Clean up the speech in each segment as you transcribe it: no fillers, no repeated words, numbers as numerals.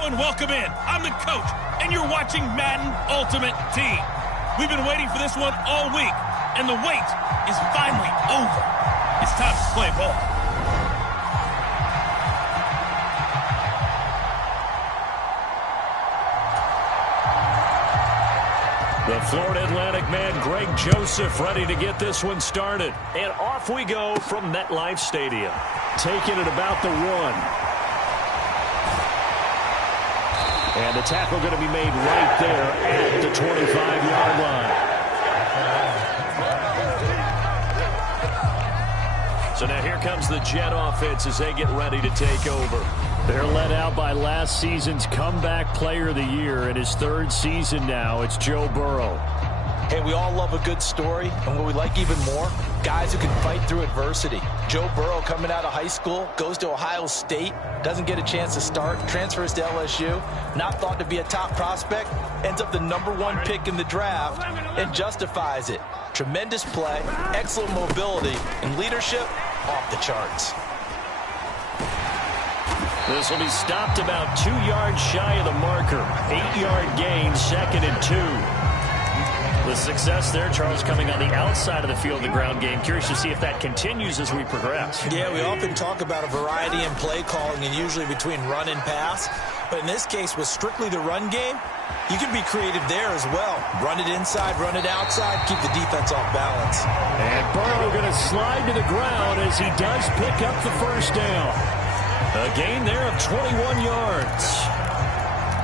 Hello and welcome in. I'm the coach, and you're watching Madden Ultimate Team. We've been waiting for this one all week, and the wait is finally over. It's time to play ball. The Florida Atlantic man, Greg Joseph, ready to get this one started. And off we go from MetLife Stadium. Taking it about the 1. And the tackle going to be made right there at the 25-yard line. So now here comes the Jet offense as they get ready to take over. They're led out by last season's comeback player of the year in his 3rd season now. It's Joe Burrow. Hey, we all love a good story, and what we like even more, guys who can fight through adversity. Joe Burrow coming out of high school, goes to Ohio State, doesn't get a chance to start, transfers to LSU, not thought to be a top prospect, ends up the #1 pick in the draft, and justifies it. Tremendous play, excellent mobility, and leadership off the charts. This will be stopped about 2 yards shy of the marker. 8-yard gain, 2nd and 2. The success there, Charles, coming on the outside of the field, the ground game. Curious to see if that continues as we progress. Yeah, we often talk about a variety in play calling and usually between run and pass. But in this case, with strictly the run game, you can be creative there as well. Run it inside, run it outside, keep the defense off balance. And Burrow going to slide to the ground as he does pick up the first down. A gain there of 21 yards.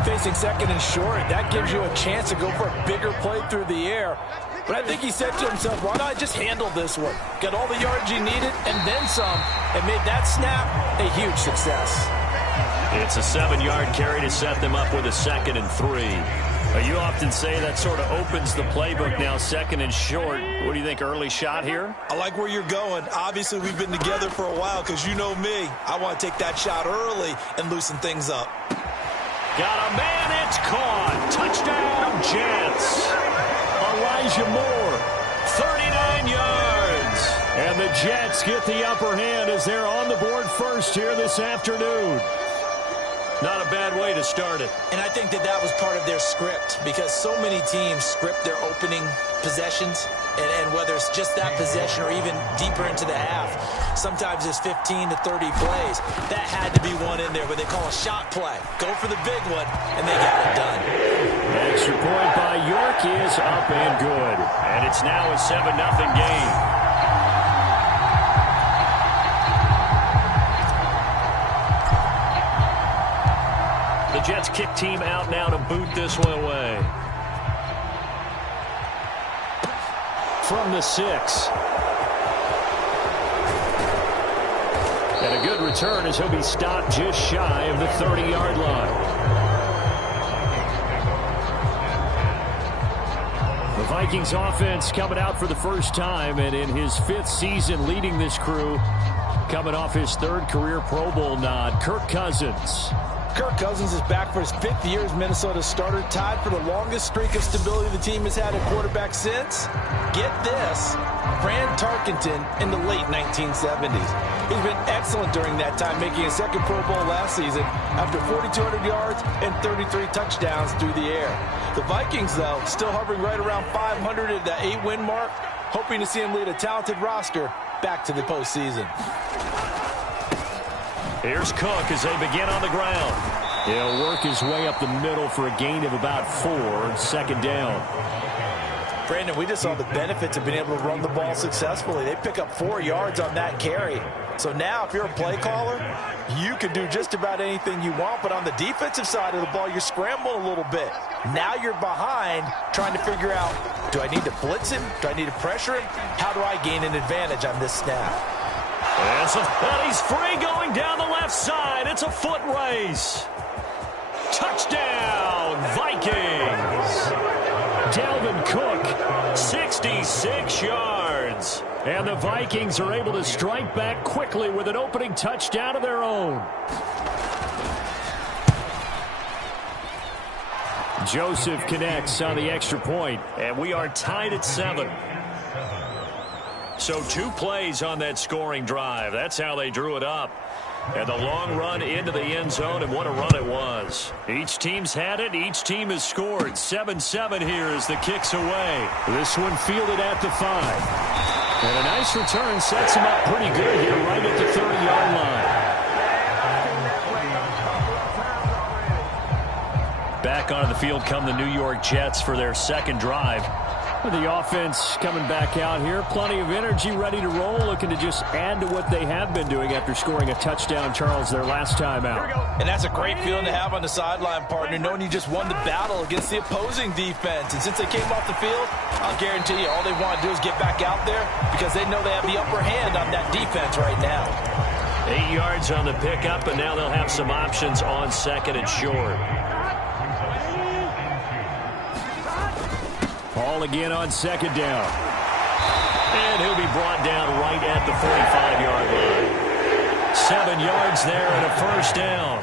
Facing 2nd and short, that gives you a chance to go for a bigger play through the air. But I think he said to himself, why not just handle this one? Got all the yards he needed and then some, and made that snap a huge success. It's a 7-yard carry to set them up with a 2nd and 3. You often say that sort of opens the playbook now, 2nd and short. What do you think, early shot here? I like where you're going. Obviously, we've been together for a while because you know me. I want to take that shot early and loosen things up. Got a man, it's caught. Touchdown, Jets. Elijah Moore, 39 yards. And the Jets get the upper hand as they're on the board first here this afternoon. Not a bad way to start it. And I think that was part of their script because so many teams script their opening possessions. And whether it's just that possession or even deeper into the half, sometimes it's 15 to 30 plays. That had to be one in there, what they call a shot play. Go for the big one, and they got it done. Extra point by York is up and good. And it's now a 7-0 game. The Jets kick team out now to boot this one away. From the 6. And a good return as he'll be stopped just shy of the 30-yard line. The Vikings offense coming out for the first time, and in his 5th season leading this crew, coming off his 3rd career Pro Bowl nod, Kirk Cousins. Kirk Cousins is back for his 5th year as Minnesota's starter, tied for the longest streak of stability the team has had at quarterback since, get this, Fran Tarkenton in the late 1970s. He's been excellent during that time, making a 2nd Pro Bowl last season after 4,200 yards and 33 touchdowns through the air. The Vikings, though, still hovering right around 500 at the 8-win mark, hoping to see him lead a talented roster back to the postseason. Here's Cook as they begin on the ground. He'll work his way up the middle for a gain of about 4, 2nd down. Brandon, we just saw the benefits of being able to run the ball successfully. They pick up 4 yards on that carry. So now if you're a play caller, you can do just about anything you want, but on the defensive side of the ball, you're scrambling a little bit. Now you're behind trying to figure out, do I need to blitz him? Do I need to pressure him? How do I gain an advantage on this snap? And he's free going down the left side. It's a foot race. Touchdown, Vikings. Dalvin Cook, 66 yards. And the Vikings are able to strike back quickly with an opening touchdown of their own. Joseph connects on the extra point, and we are tied at 7. So 2 plays on that scoring drive. That's how they drew it up. And the long run into the end zone, and what a run it was. Each team's had it. Each team has scored. 7-7 here as the kick's away. This one fielded at the 5. And a nice return sets him up pretty good here right at the 30-yard line. Back onto the field come the New York Jets for their second drive. The offense coming back out here. Plenty of energy, ready to roll, looking to just add to what they have been doing after scoring a touchdown, Charles, their last time out. And that's a great feeling to have on the sideline, partner, knowing you just won the battle against the opposing defense. And since they came off the field, I'll guarantee you all they want to do is get back out there because they know they have the upper hand on that defense right now. 8 yards on the pickup, and now they'll have some options on second and short. Ball again on second down. And he'll be brought down right at the 45-yard line. 7 yards there and a first down.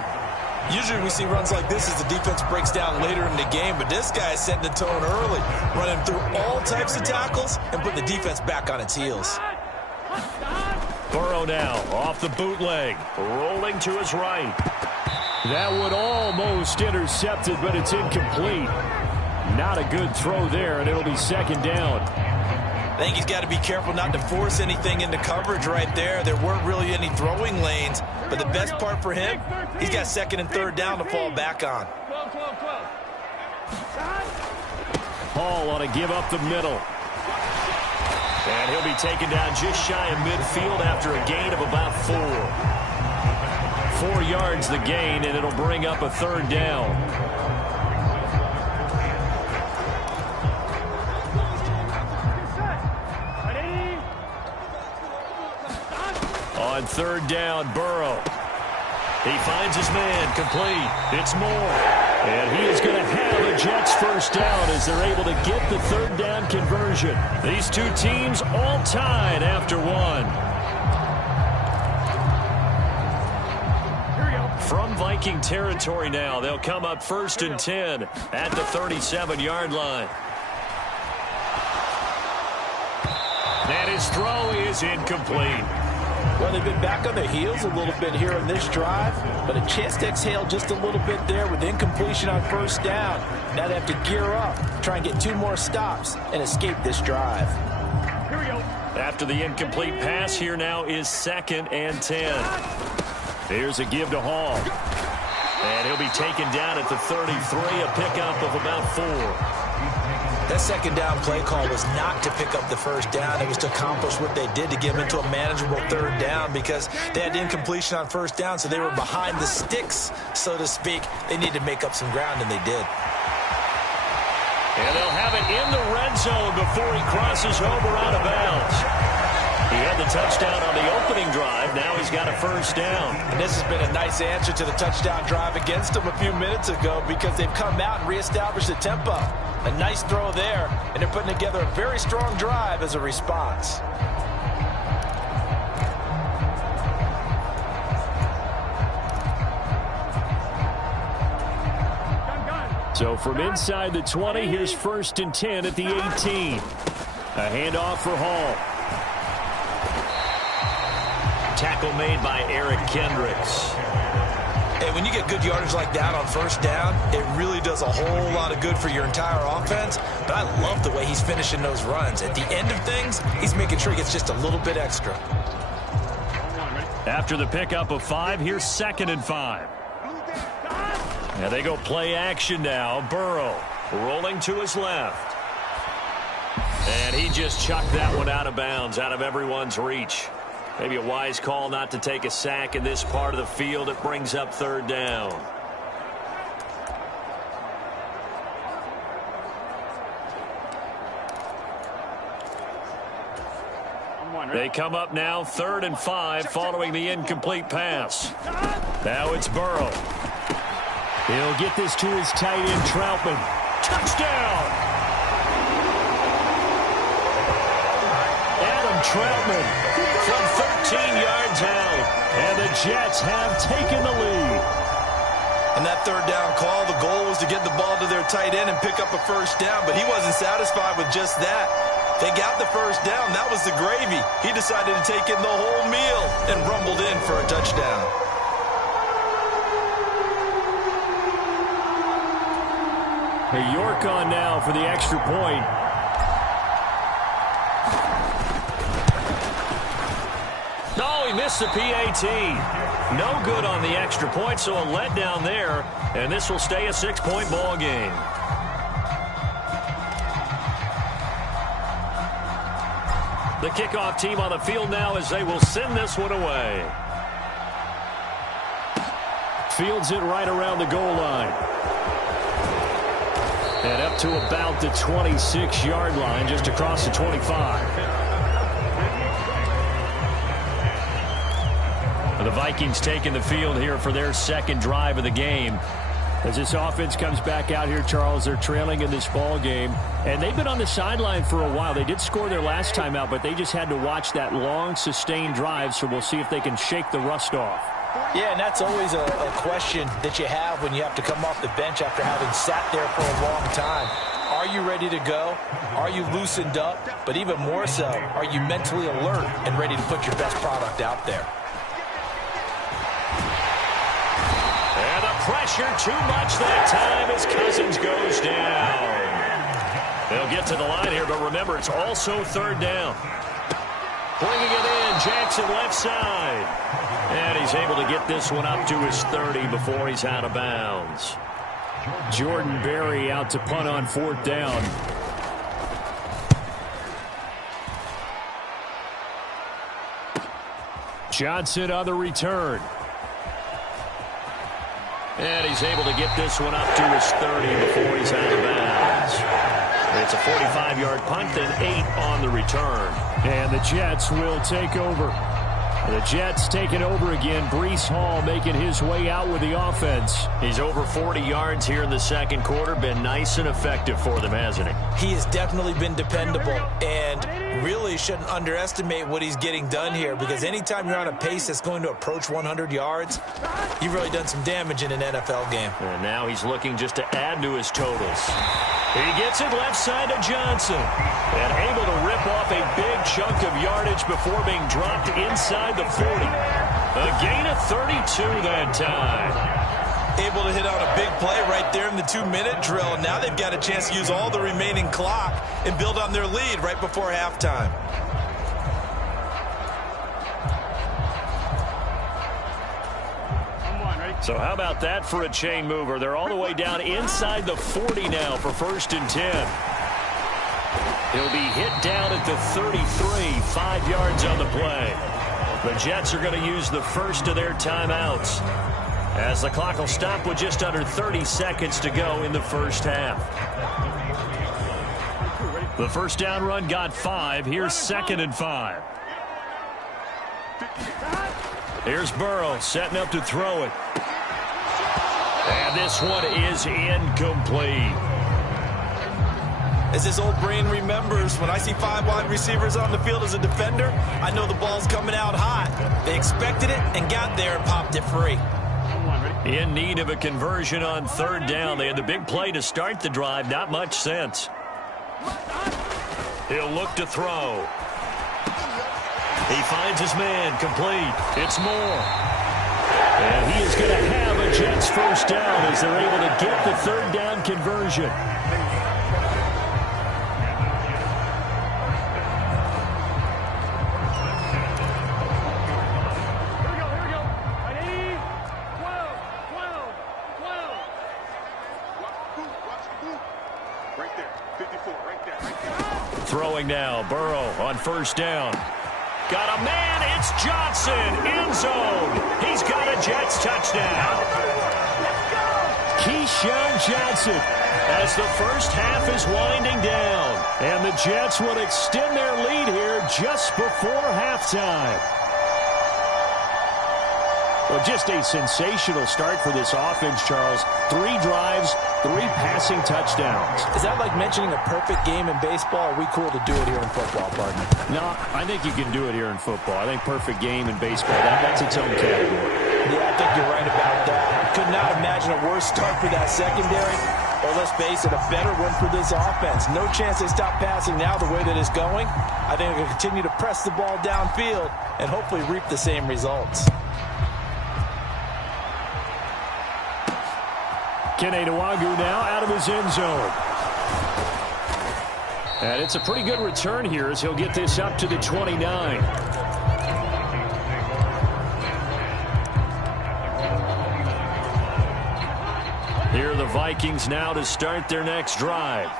Usually we see runs like this as the defense breaks down later in the game, but this guy is setting the tone early, running through all types of tackles and putting the defense back on its heels. Burrow now off the bootleg, rolling to his right. That one almost intercepted, but it's incomplete. Not a good throw there, and it'll be second down. I think he's got to be careful not to force anything into coverage right there. There weren't really any throwing lanes, but the best part for him, he's got second and third down to fall back on. Hall ought to give up the middle. And he'll be taken down just shy of midfield after a gain of about 4. 4 yards the gain, and it'll bring up a third down. On third down, Burrow. He finds his man, complete. It's Moore. And he is going to have a Jets first down as they're able to get the third down conversion. These two teams all tied after one. From Viking territory now, they'll come up 1st and 10 at the 37-yard line. And his throw is incomplete. Well, they've been back on their heels a little bit here in this drive, but a chance to exhale just a little bit there with incompletion on first down. Now they have to gear up, try and get 2 more stops, and escape this drive. Here we go. After the incomplete pass, here now is 2nd and 10. Here's a give to Hall. And he'll be taken down at the 33, a pickup of about 4. That second down play call was not to pick up the first down. It was to accomplish what they did to get them into a manageable third down because they had incompletion on first down, so they were behind the sticks, so to speak. They needed to make up some ground, and they did. And they'll have it in the red zone before he crosses over out of bounds. He had the touchdown on the opening drive. Now he's got a first down. And this has been a nice answer to the touchdown drive against them a few minutes ago because they've come out and reestablished the tempo. A nice throw there, and they're putting together a very strong drive as a response. So from inside the 20, here's 1st and 10 at the 18. A handoff for Hall. Tackle made by Eric Kendricks. Hey, when you get good yardage like that on first down, it really does a whole lot of good for your entire offense. But I love the way he's finishing those runs. At the end of things, he's making sure he gets just a little bit extra. After the pickup of 5, here's 2nd and 5. And they go play action now. Burrow rolling to his left. And he just chucked that one out of bounds, out of everyone's reach. Maybe a wise call not to take a sack in this part of the field. It brings up third down. They come up now 3rd and 5 following the incomplete pass. Now it's Burrow. He'll get this to his tight end, Troutman. Touchdown! Adam Troutman from 13 yards out. And the Jets have taken the lead. And that third down call, the goal was to get the ball to their tight end and pick up a first down, but he wasn't satisfied with just that. They got the first down. That was the gravy. He decided to take in the whole meal and rumbled in for a touchdown. York on now for the extra point. Oh, he missed the PAT. No good on the extra point, so a letdown there, and this will stay a 6-point ball game. The kickoff team on the field now as they will send this one away. Fields it right around the goal line. And up to about the 26-yard line, just across the 25. The Vikings taking the field here for their second drive of the game. As this offense comes back out here, Charles, they're trailing in this ball game. And they've been on the sideline for a while. They did score their last time out, but they just had to watch that long, sustained drive, so we'll see if they can shake the rust off. Yeah, and that's always a question that you have when you have to come off the bench after having sat there for a long time. Are you ready to go? Are you loosened up? But even more so, are you mentally alert and ready to put your best product out there? And the pressure too much that time as Cousins goes down. They'll get to the line here, but remember, it's also third down. Bringing it in, Jackson left side. And he's able to get this one up to his 30 before he's out of bounds. Jordan Berry out to punt on fourth down. Johnson on the return. And he's able to get this one up to his 30 before he's out of bounds. It's a 45-yard punt, then 8 on the return. And the Jets will take over. The Jets taking over again. Breece Hall making his way out with the offense. He's over 40 yards here in the second quarter. Been nice and effective for them, hasn't he? He has definitely been dependable and really shouldn't underestimate what he's getting done here, because anytime you're on a pace that's going to approach 100 yards, you've really done some damage in an NFL game. And now he's looking just to add to his totals. He gets it left side to Johnson. And able to rip off a big chunk of yardage before being dropped inside the 40. A gain of 32 that time. Able to hit on a big play right there in the 2-minute drill. Now they've got a chance to use all the remaining clock and build on their lead right before halftime. So how about that for a chain mover? They're all the way down inside the 40 now for 1st and 10. He'll be hit down at the 33, 5 yards on the play. The Jets are going to use the first of their timeouts, as the clock will stop with just under 30 seconds to go in the first half. The first down run got 5. Here's 2nd and 5. Here's Burrow setting up to throw it. And this one is incomplete. As his old brain remembers, when I see 5 wide receivers on the field as a defender, I know the ball's coming out hot. They expected it and got there and popped it free. In need of a conversion on 3rd down. They had the big play to start the drive. Not much sense. He'll look to throw. He finds his man, complete. It's Moore. And he is going to have a Jets first down as they're able to get the 3rd down conversion. Throwing now, Burrow on 1st down. Got a man, it's Johnson, end zone. He's got a Jets touchdown. Keyshawn Johnson, as the first half is winding down. And the Jets will extend their lead here just before halftime. Well, just a sensational start for this offense, Charles. 3 drives, 3 passing touchdowns. Is that like mentioning a perfect game in baseball? Or are we cool to do it here in football, partner? No, I think you can do it here in football. I think perfect game in baseball, that's its own category. Yeah, I think you're right about that. Could not imagine a worse start for that secondary. Or let's face it, a better one for this offense. No chance they stop passing now the way that it's going. I think they're going to continue to press the ball downfield and hopefully reap the same results. Kene Nwangu now out of his end zone. And it's a pretty good return here as he'll get this up to the 29. Here are the Vikings now to start their next drive.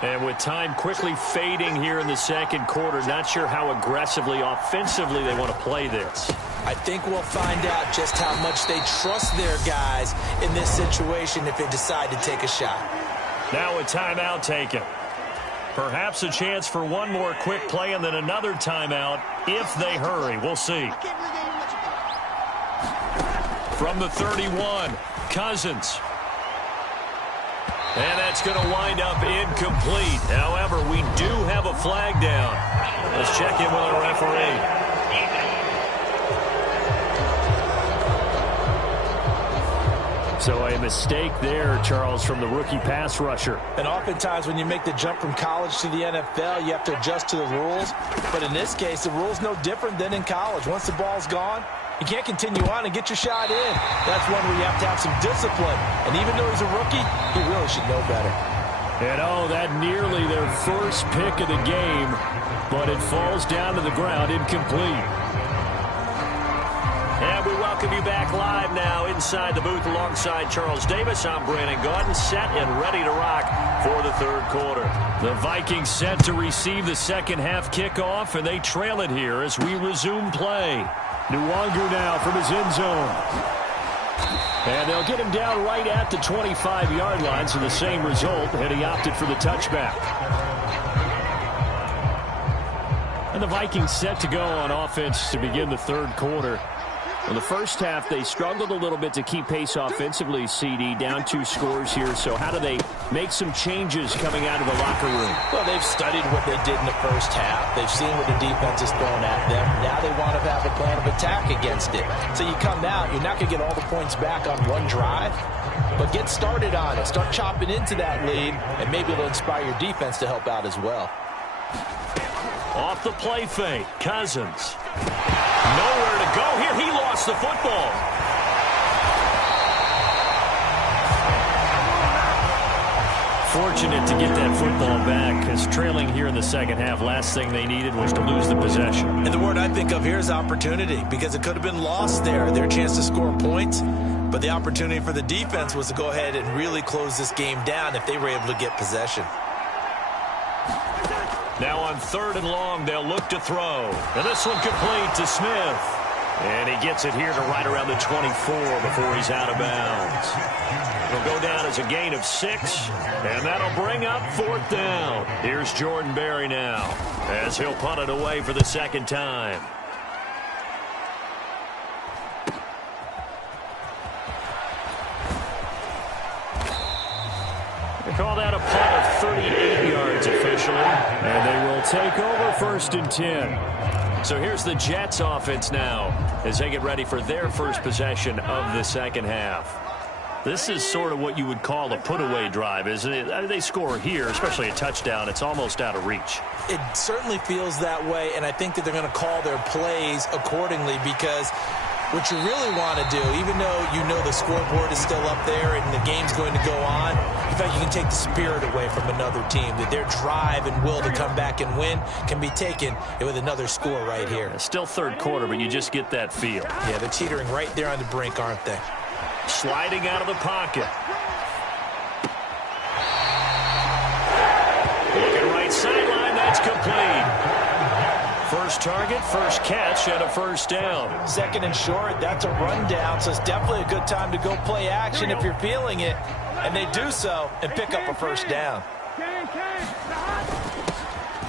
And with time quickly fading here in the second quarter, not sure how aggressively, offensively they want to play this. I think we'll find out just how much they trust their guys in this situation if they decide to take a shot. Now a timeout taken. Perhaps a chance for one more quick play and then another timeout if they hurry. We'll see. From the 31, Cousins. And that's going to wind up incomplete. However, we do have a flag down. Let's check in with our referee. So a mistake there, Charles, from the rookie pass rusher. And oftentimes when you make the jump from college to the NFL, you have to adjust to the rules. But in this case, the rule's no different than in college. Once the ball's gone, you can't continue on and get your shot in. That's one where you have to have some discipline. And even though he's a rookie, he really should know better. And oh, that nearly their first pick of the game, but it falls down to the ground incomplete. And we welcome you back live now inside the booth alongside Charles Davis. I'm Brandon Gaudin, set and ready to rock for the third quarter. The Vikings set to receive the second half kickoff, and they trail it here as we resume play. Nwangu now from his end zone. And they'll get him down right at the 25-yard line, so the same result, and he opted for the touchback. And the Vikings set to go on offense to begin the third quarter. In the first half, they struggled a little bit to keep pace offensively, CD, down 2 scores here. So how do they make some changes coming out of the locker room? Well, they've studied what they did in the first half. They've seen what the defense is throwing at them. Now they want to have a plan of attack against it. So you come out, you're not going to get all the points back on one drive, but get started on it. Start chopping into that lead, and maybe it'll inspire your defense to help out as well. Off the play fake, Cousins. Nowhere to go here. He lost the football. Fortunate to get that football back, because trailing here in the second half, last thing they needed was to lose the possession. And the word I think of here is opportunity, because it could have been lost there. Their chance to score points, but the opportunity for the defense was to go ahead and really close this game down if they were able to get possession. Now on 3rd and long, they'll look to throw. And this one complete to Smith. And he gets it here to right around the 24 before he's out of bounds. It'll go down as a gain of 6, and that'll bring up 4th down. Here's Jordan Berry now as he'll punt it away for the second time. They call that a punt of 38 yards officially, and they will take over 1st and 10. So here's the Jets offense now as they get ready for their first possession of the second half. This is sort of what you would call a put-away drive, isn't it? I mean, they score here, especially a touchdown. It's almost out of reach. It certainly feels that way, and I think that they're going to call their plays accordingly, because what you really want to do, even though you know the scoreboard is still up there and the game's going to go on, in fact, you can take the spirit away from another team. That their drive and will to come back and win can be taken with another score right here. It's still third quarter, but you just get that feel. Yeah, they're teetering right there on the brink, aren't they? Sliding out of the pocket. Looking right sideline, that's complete. First target, first catch, and a first down. 2nd and short, that's a rundown, so it's definitely a good time to go play action if you're feeling it. And they do so and pick up a first down.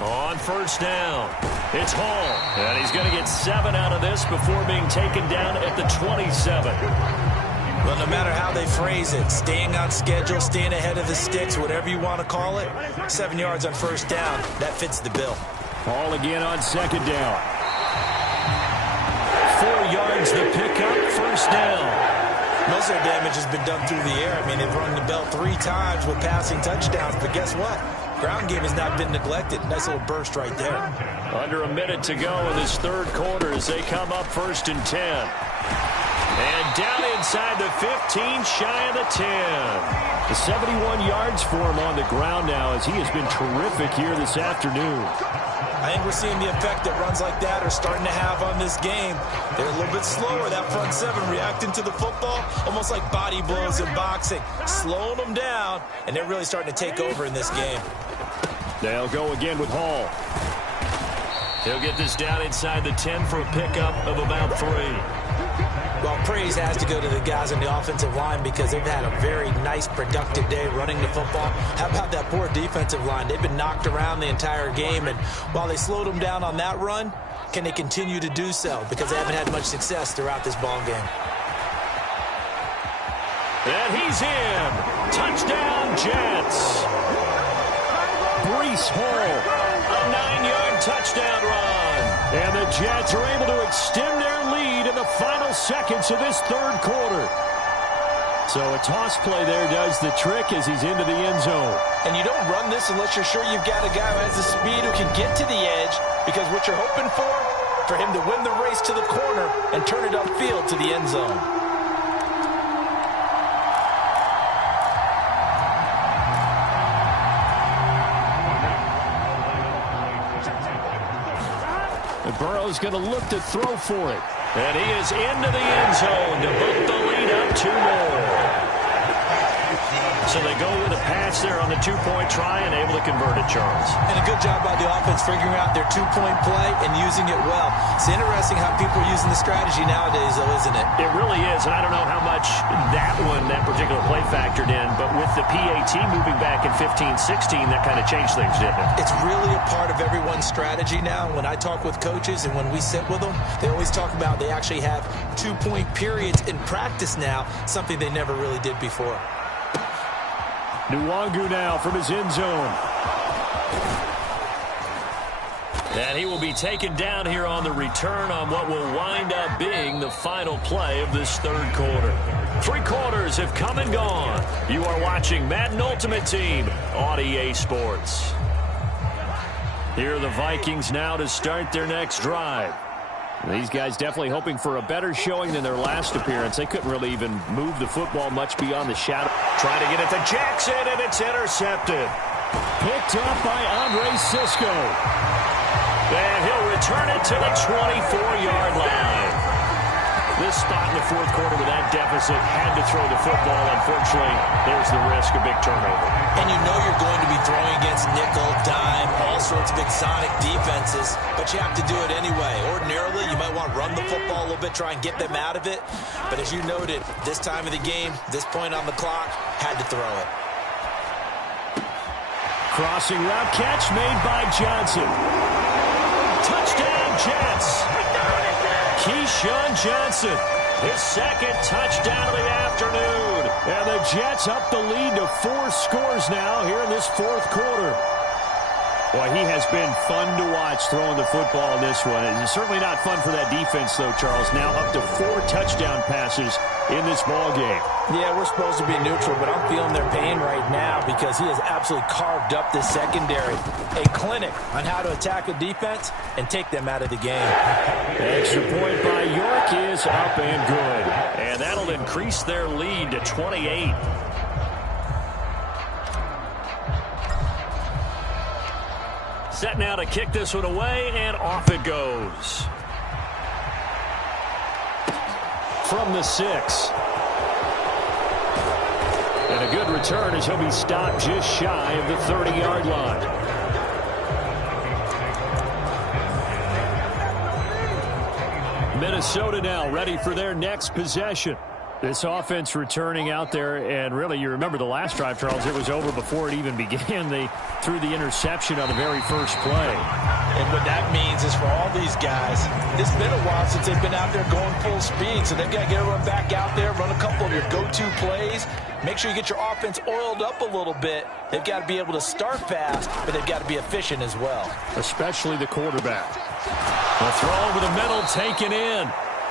On first down, it's Hall. And he's going to get 7 out of this before being taken down at the 27. Well, no matter how they phrase it, staying on schedule, staying ahead of the sticks, whatever you want to call it, 7 yards on first down, that fits the bill. Hall again on 2nd down. 4 yards the pickup, first down. Most of their damage has been done through the air. I mean, they've rung the bell 3 times with passing touchdowns, but guess what? Ground game has not been neglected. Nice little burst right there. Under a minute to go in this third quarter as they come up 1st and 10. And down inside the 15, shy of the 10. The 71 yards for him on the ground now as he has been terrific here this afternoon. I think we're seeing the effect that runs like that are starting to have on this game. They're a little bit slower, that front seven, reacting to the football, almost like body blows in boxing, slowing them down, and they're really starting to take over in this game. They'll go again with Hall. He'll get this down inside the 10 for a pickup of about 3. Well, praise has to go to the guys on the offensive line because they've had a very nice, productive day running the football. How about that poor defensive line? They've been knocked around the entire game, and while they slowed them down on that run, can they continue to do so? Because they haven't had much success throughout this ball game. And he's in. Touchdown, Jets. Breece Hall, a 9-yard touchdown run. And the Jets are able to extend their lead in the final seconds of this third quarter. So a toss play there does the trick as he's into the end zone. And you don't run this unless you're sure you've got a guy who has the speed who can get to the edge, because what you're hoping for him to win the race to the corner and turn it upfield to the end zone. Burrow's going to look to throw for it. And he is into the end zone to bump the lead up 2 more. So they go with a pass there on the 2-point try and able to convert it, Charles. And a good job by the offense figuring out their 2-point play and using it well. It's interesting how people are using the strategy nowadays, though, isn't it? It really is, and I don't know how much that particular play factored in, but with the PAT moving back in 15-16, that kind of changed things, didn't it? It's really a part of everyone's strategy now. When I talk with coaches and when we sit with them, they always talk about they actually have 2-point periods in practice now, something they never really did before. Nwangu now from his end zone. And he will be taken down here on the return on what will wind up being the final play of this third quarter. 3 quarters have come and gone. You are watching Madden Ultimate Team on EA Sports. Here are the Vikings now to start their next drive. These guys definitely hoping for a better showing than their last appearance. They couldn't really even move the football much beyond the shadow. Trying to get it to Jackson, and it's intercepted. Picked up by Andre Sisco. And he'll return it to the 24-yard line. This spot in the fourth quarter with that deficit had to throw the football. Unfortunately, there's the risk of big turnover. And you know you're going to be throwing against nickel, dime, all sorts of exotic defenses, but you have to do it anyway. Ordinarily, you might want to run the football a little bit, try and get them out of it. But as you noted, this time of the game, this point on the clock, had to throw it. Crossing route catch made by Johnson. Touchdown, Jets. Keyshawn Johnson, his second touchdown of the afternoon. And the Jets up the lead to 4 scores now here in this fourth quarter. Boy, he has been fun to watch throwing the football in this one. It's certainly not fun for that defense, though, Charles. Now up to 4 touchdown passes in this ball game. Yeah, we're supposed to be neutral, but I'm feeling their pain right now because he has absolutely carved up this secondary. A clinic on how to attack a defense and take them out of the game. Extra point by York is up and good. And that'll increase their lead to 28. Set now to kick this one away, and off it goes. From the 6. And a good return as he'll be stopped just shy of the 30-yard line. Minnesota now ready for their next possession. This offense returning out there, and really, you remember the last drive, Charles, it was over before it even began. They threw the interception on the very first play. And what that means is for all these guys, it's been a while since they've been out there going full speed, so they've got to get everyone back out there, run a couple of your go-to plays, make sure you get your offense oiled up a little bit. They've got to be able to start fast, but they've got to be efficient as well. Especially the quarterback. A throw over the middle taken in.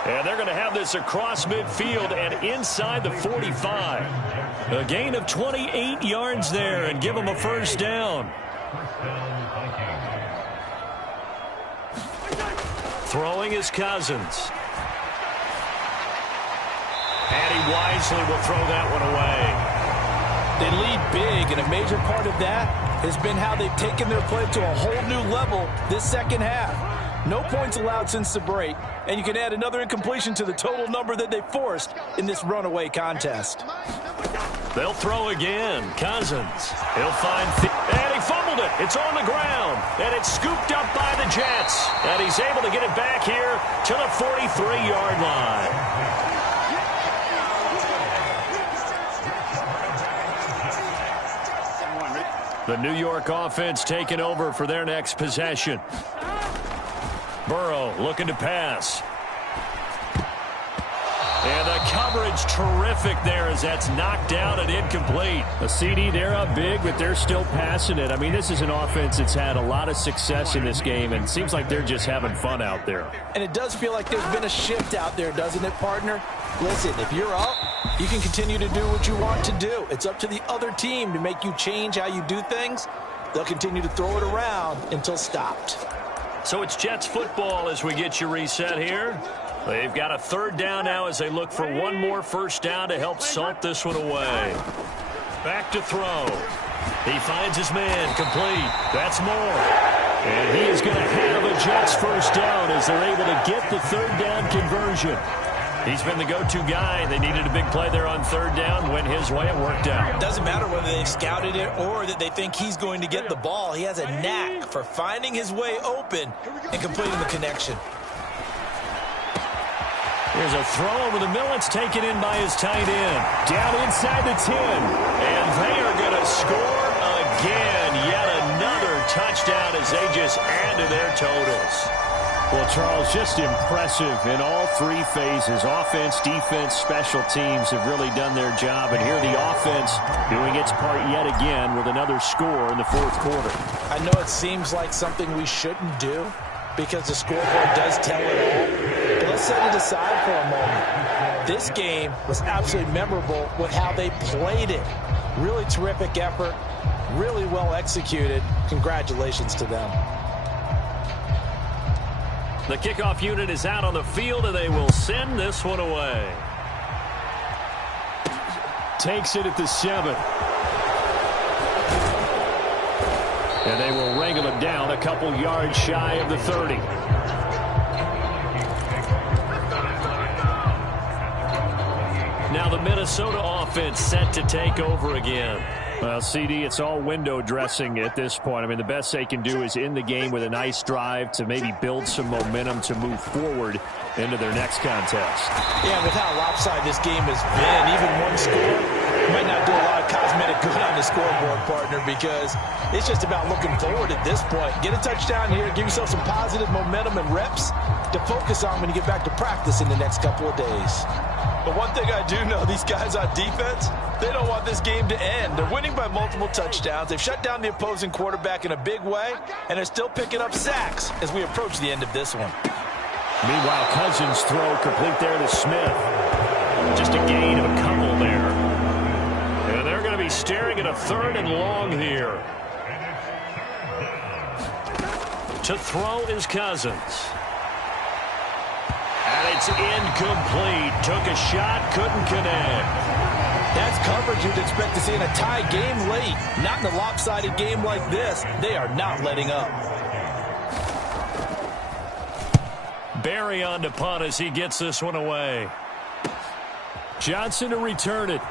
And they're going to have this across midfield and inside the 45. A gain of 28 yards there and give them a first down. Throwing is Cousins. And he wisely will throw that one away. They lead big, and a major part of that has been how they've taken their play to a whole new level this second half. No points allowed since the break, and you can add another incompletion to the total number that they forced in this runaway contest. They'll throw again. Cousins. He'll find... and he fumbled it. It's on the ground. And it's scooped up by the Jets. And he's able to get it back here to the 43-yard line. The New York offense taking over for their next possession. Burrow looking to pass. And the coverage terrific there as that's knocked out and incomplete. A CD, they're up big, but they're still passing it. I mean, this is an offense that's had a lot of success in this game, and it seems like they're just having fun out there. And it does feel like there's been a shift out there, doesn't it, partner? Listen, if you're up, you can continue to do what you want to do. It's up to the other team to make you change how you do things. They'll continue to throw it around until stopped. So it's Jets football as we get you reset here. They've got a third down now as they look for one more first down to help salt this one away. Back to throw. He finds his man complete. That's more. And he is going to have a Jets first down as they're able to get the third down conversion. He's been the go-to guy. They needed a big play there on third down. Went his way. It worked out. Doesn't matter whether they've scouted it or that they think he's going to get the ball. He has a knack for finding his way open and completing the connection. Here's a throw over the middle. It's taken in by his tight end. Down inside the 10. And they are going to score again. Yet another touchdown as they just add to their totals. Well, Charles, just impressive in all three phases. Offense, defense, special teams have really done their job. And here the offense doing its part yet again with another score in the fourth quarter. I know it seems like something we shouldn't do because the scoreboard does tell it all. But let's set it aside for a moment. This game was absolutely memorable with how they played it. Really terrific effort, really well executed. Congratulations to them. The kickoff unit is out on the field, and they will send this one away. Takes it at the 7. And they will wrangle it down a couple yards shy of the 30. Now the Minnesota offense set to take over again. Well, CD, it's all window dressing at this point. I mean, the best they can do is end the game with a nice drive to maybe build some momentum to move forward into their next contest. Yeah, with how lopsided this game has been, even one score might not do a lot of cosmetic good on the scoreboard, partner, because it's just about looking forward at this point. Get a touchdown here, give yourself some positive momentum and reps to focus on when you get back to practice in the next couple of days. But one thing I do know, these guys on defense, they don't want this game to end. They're winning by multiple touchdowns. They've shut down the opposing quarterback in a big way, and they're still picking up sacks as we approach the end of this one. Meanwhile, Cousins throw complete there to Smith. Just a gain of a couple there. And they're going to be staring at a third and long here. To throw is Cousins. And it's incomplete. Took a shot, couldn't connect. That's coverage you'd expect to see in a tie game late. Not in a lopsided game like this. They are not letting up. Barry on to punt as he gets this one away. Johnson to return it.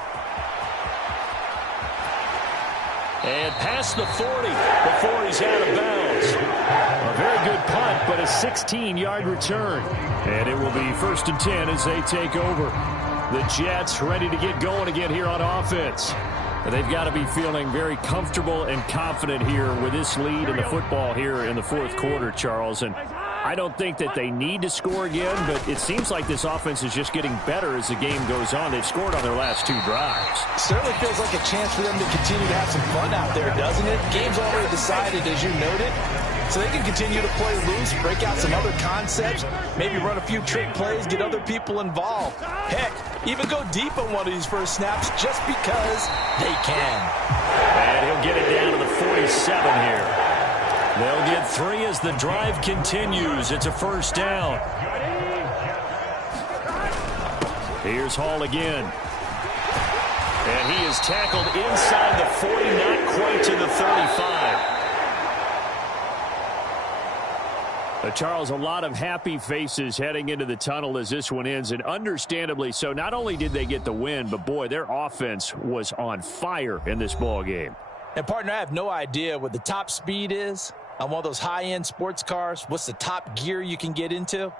And past the 40 before he's out of bounds. A very good punt, but a 16-yard return. And it will be 1st and 10 as they take over. The Jets ready to get going again here on offense. And they've got to be feeling very comfortable and confident here with this lead in the football here in the fourth quarter, Charles. And I don't think that they need to score again, but it seems like this offense is just getting better as the game goes on. They've scored on their last 2 drives. Certainly feels like a chance for them to continue to have some fun out there, doesn't it? Game's already decided, as you noted. So they can continue to play loose, break out some other concepts, maybe run a few trick plays, get other people involved. Heck, even go deep on one of these first snaps just because they can. And he'll get it down to the 47 here. They'll get 3 as the drive continues. It's a first down. Here's Hall again. And he is tackled inside the 40, not quite to the 35. Charles, a lot of happy faces heading into the tunnel as this one ends, and understandably so. Not only did they get the win, but, boy, their offense was on fire in this ball game. And, partner, I have no idea what the top speed is on one of those high-end sports cars. What's the top gear you can get into?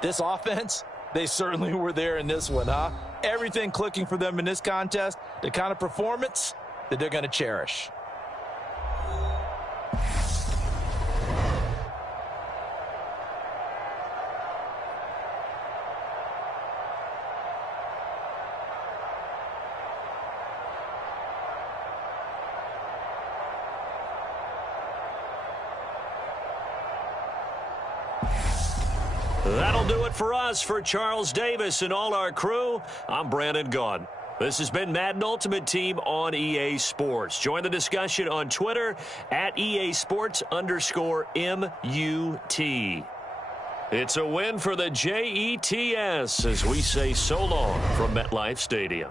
This offense, they certainly were there in this one, huh? Everything clicking for them in this contest, the kind of performance that they're going to cherish. That'll do it for us. For Charles Davis and all our crew, I'm Brandon Gaudin. This has been Madden Ultimate Team on EA Sports. Join the discussion on Twitter at EA Sports_MUT. It's a win for the Jets as we say so long from MetLife Stadium.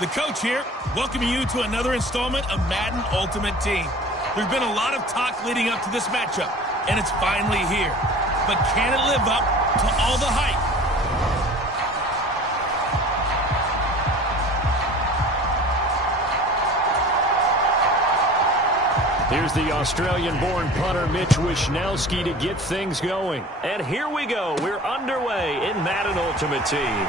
The coach here, welcoming you to another installment of Madden Ultimate Team. There's been a lot of talk leading up to this matchup, and it's finally here. But can it live up to all the hype? Here's the Australian-born punter Mitch Wishnowsky to get things going. And here we go. We're underway in Madden Ultimate Team.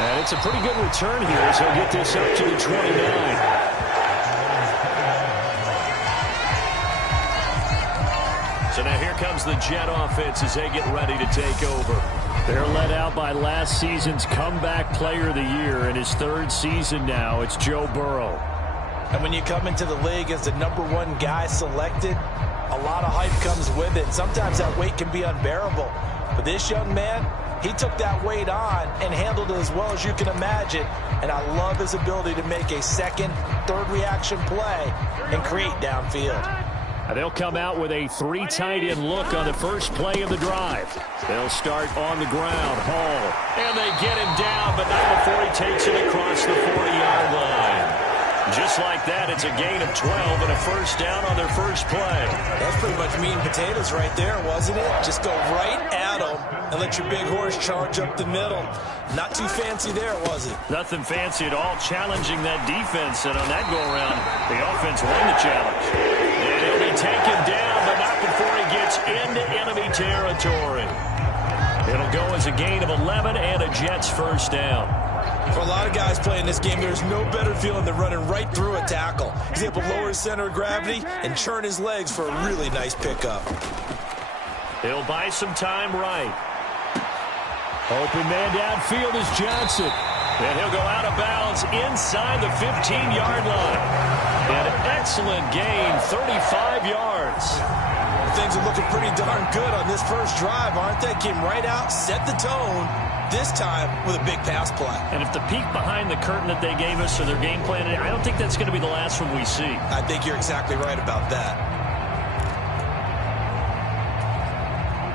And it's a pretty good return here as he'll get this up to the 29. So now here comes the Jet offense as they get ready to take over. They're led out by last season's comeback player of the year. In his third season now, it's Joe Burrow. And when you come into the league as the #1 guy selected, a lot of hype comes with it. Sometimes that weight can be unbearable. But this young man, he took that weight on and handled it as well as you can imagine. And I love his ability to make a second, third reaction play and create downfield. They'll come out with a 3 tight end look on the first play of the drive. They'll start on the ground. Hall. And they get him down, but not before he takes it across the 40-yard line. Just like that, it's a gain of 12 and a first down on their first play. That's pretty much meat and potatoes right there, wasn't it? Just go right at them and let your big horse charge up the middle. Not too fancy there, was it? Nothing fancy at all, challenging that defense. And on that go-around, the offense won the challenge. And he'll be taken down, but not before he gets into enemy territory. It'll go as a gain of 11 and a Jets first down. For a lot of guys playing this game, there's no better feeling than running right through a tackle. He's able to lower his center of gravity and churn his legs for a really nice pickup. He'll buy some time right. Open man downfield is Johnson. And he'll go out of bounds inside the 15-yard line. An excellent gain, 35 yards. Things are looking pretty darn good on this first drive, aren't they? Came right out, set the tone, this time with a big pass play. And if the peek behind the curtain that they gave us or their game plan, I don't think that's going to be the last one we see. I think you're exactly right about that.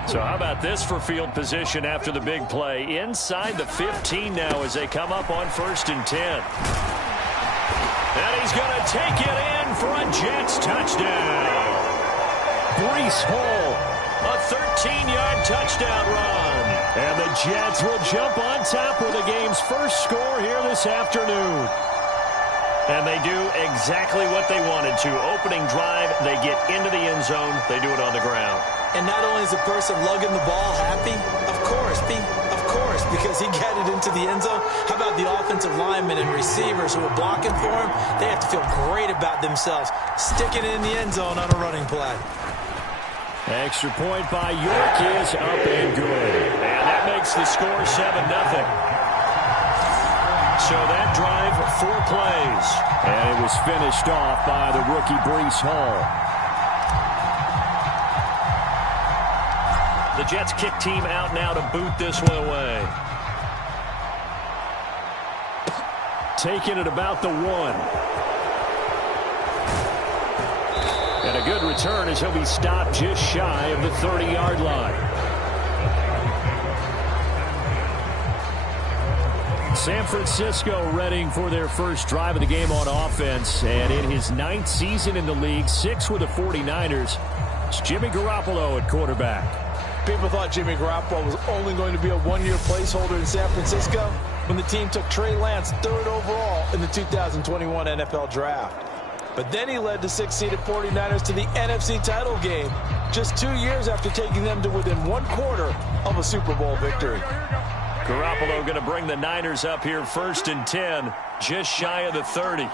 So how about this for field position after the big play? Inside the 15 now as they come up on 1st and 10. And he's going to take it in for a Jets touchdown. Breece Hall. A 13-yard touchdown run. And the Jets will jump on top with the game's first score here this afternoon. And they do exactly what they wanted to. Opening drive, they get into the end zone. They do it on the ground. And not only is the person lugging the ball happy, of course, because he got it into the end zone. How about the offensive linemen and receivers who are blocking for him? They have to feel great about themselves, sticking it in the end zone on a running play. Extra point by York is up and good. And that makes the score 7-0. So that drive, 4 plays. And it was finished off by the rookie Breece Hall. The Jets kick team out now to boot this one away. Taking it about the 1. And a good return as he'll be stopped just shy of the 30-yard line. San Francisco readying for their first drive of the game on offense. And in his 9th season in the league, 6 with the 49ers, it's Jimmy Garoppolo at quarterback. People thought Jimmy Garoppolo was only going to be a one-year placeholder in San Francisco when the team took Trey Lance 3rd overall in the 2021 NFL Draft. But then he led the 6-seeded 49ers to the NFC title game just 2 years after taking them to within 1/4 of a Super Bowl victory. Garoppolo going to bring the Niners up here 1st and 10, just shy of the 30.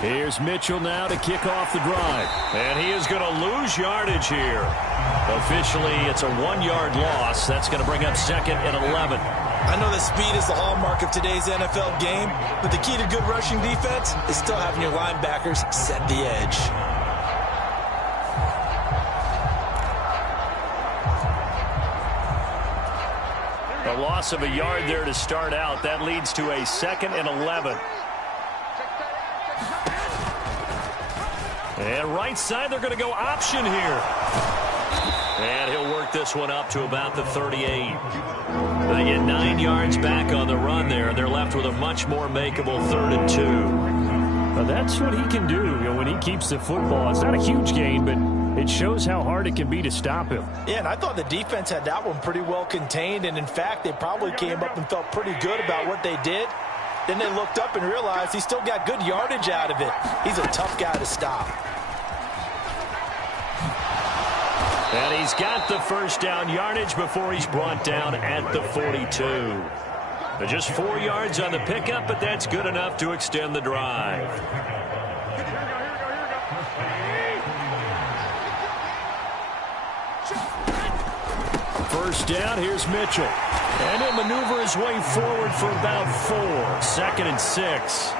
Here's Mitchell now to kick off the drive. And he is going to lose yardage here. Officially, it's a 1-yard loss. That's going to bring up 2nd and 11. I know that speed is the hallmark of today's NFL game, but the key to good rushing defense is still having your linebackers set the edge. A loss of a yard there to start out. That leads to a 2nd and 11. And right side, they're going to go option here. And he'll work this one up to about the 38. They get 9 yards back on the run there, and they're left with a much more makeable 3rd and 2. Well, that's what he can do, when he keeps the football. It's not a huge gain, but it shows how hard it can be to stop him. Yeah, and I thought the defense had that one pretty well contained, and in fact, they probably came up and felt pretty good about what they did. Then they looked up and realized he still got good yardage out of it. He's a tough guy to stop. And he's got the first down yardage before he's brought down at the 42. Just 4 yards on the pickup, but that's good enough to extend the drive. First down, here's Mitchell. And he'll maneuver his way forward for about 4. 2nd and 6.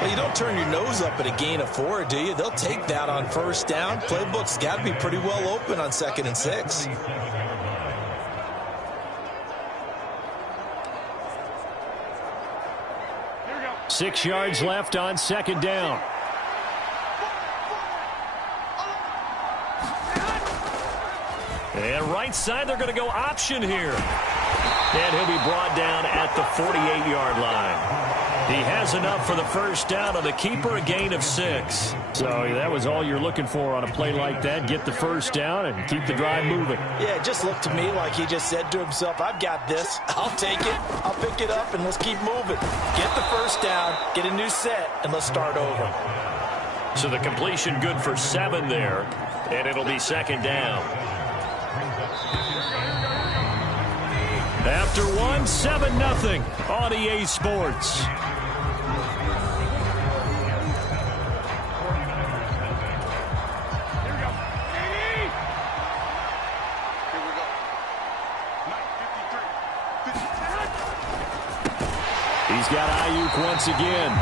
Well, you don't turn your nose up at a gain of 4, do you? They'll take that on first down. Playbook's got to be pretty well open on 2nd and 6. Six yards left on 2nd down. And right side, they're going to go option here. And he'll be brought down at the 48-yard line. He has enough for the first down on the keeper, a gain of 6. So that was all you're looking for on a play like that. Get the first down and keep the drive moving. Yeah, it just looked to me like he just said to himself, I've got this. I'll take it. I'll pick it up, and let's keep moving. Get the first down, get a new set, and let's start over. So the completion good for 7 there, and it'll be 2nd down. After 1, 7-0 on EA Sports. He's got Ayuk once again.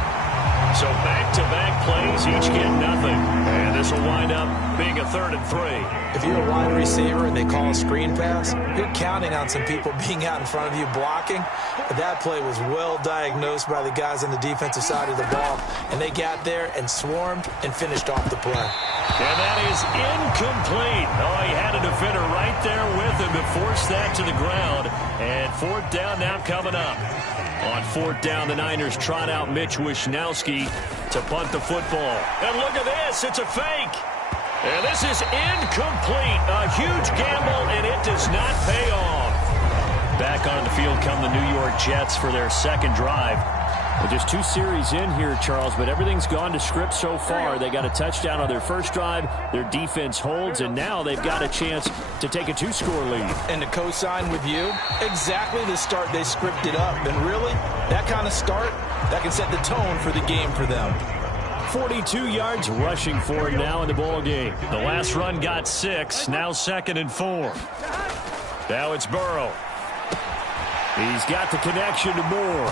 So back-to-back plays, each get nothing. And this will wind up being a 3rd and 3. If you're a wide receiver and they call a screen pass, you're counting on some people being out in front of you blocking. But that play was well diagnosed by the guys on the defensive side of the ball. And they got there and swarmed and finished off the play. And that is incomplete. Oh, he had a defender right there with him to force that to the ground. And 4th down now coming up. On 4th down, the Niners trot out Mitch Wishnowski to punt the football. And look at this. It's a fake. And this is incomplete. A huge gamble, and it does not pay off. Back on the field come the New York Jets for their 2nd drive. Well, just 2 series in here, Charles, but everything's gone to script so far. They got a touchdown on their first drive. Their defense holds, and now they've got a chance to take a 2-score lead. And to co-sign with you, exactly the start they scripted up. And really, that kind of start, that can set the tone for the game for them. 42 yards rushing for him now in the ball game. The last run got 6, now 2nd and 4. Now it's Burrow. He's got the connection to Moore.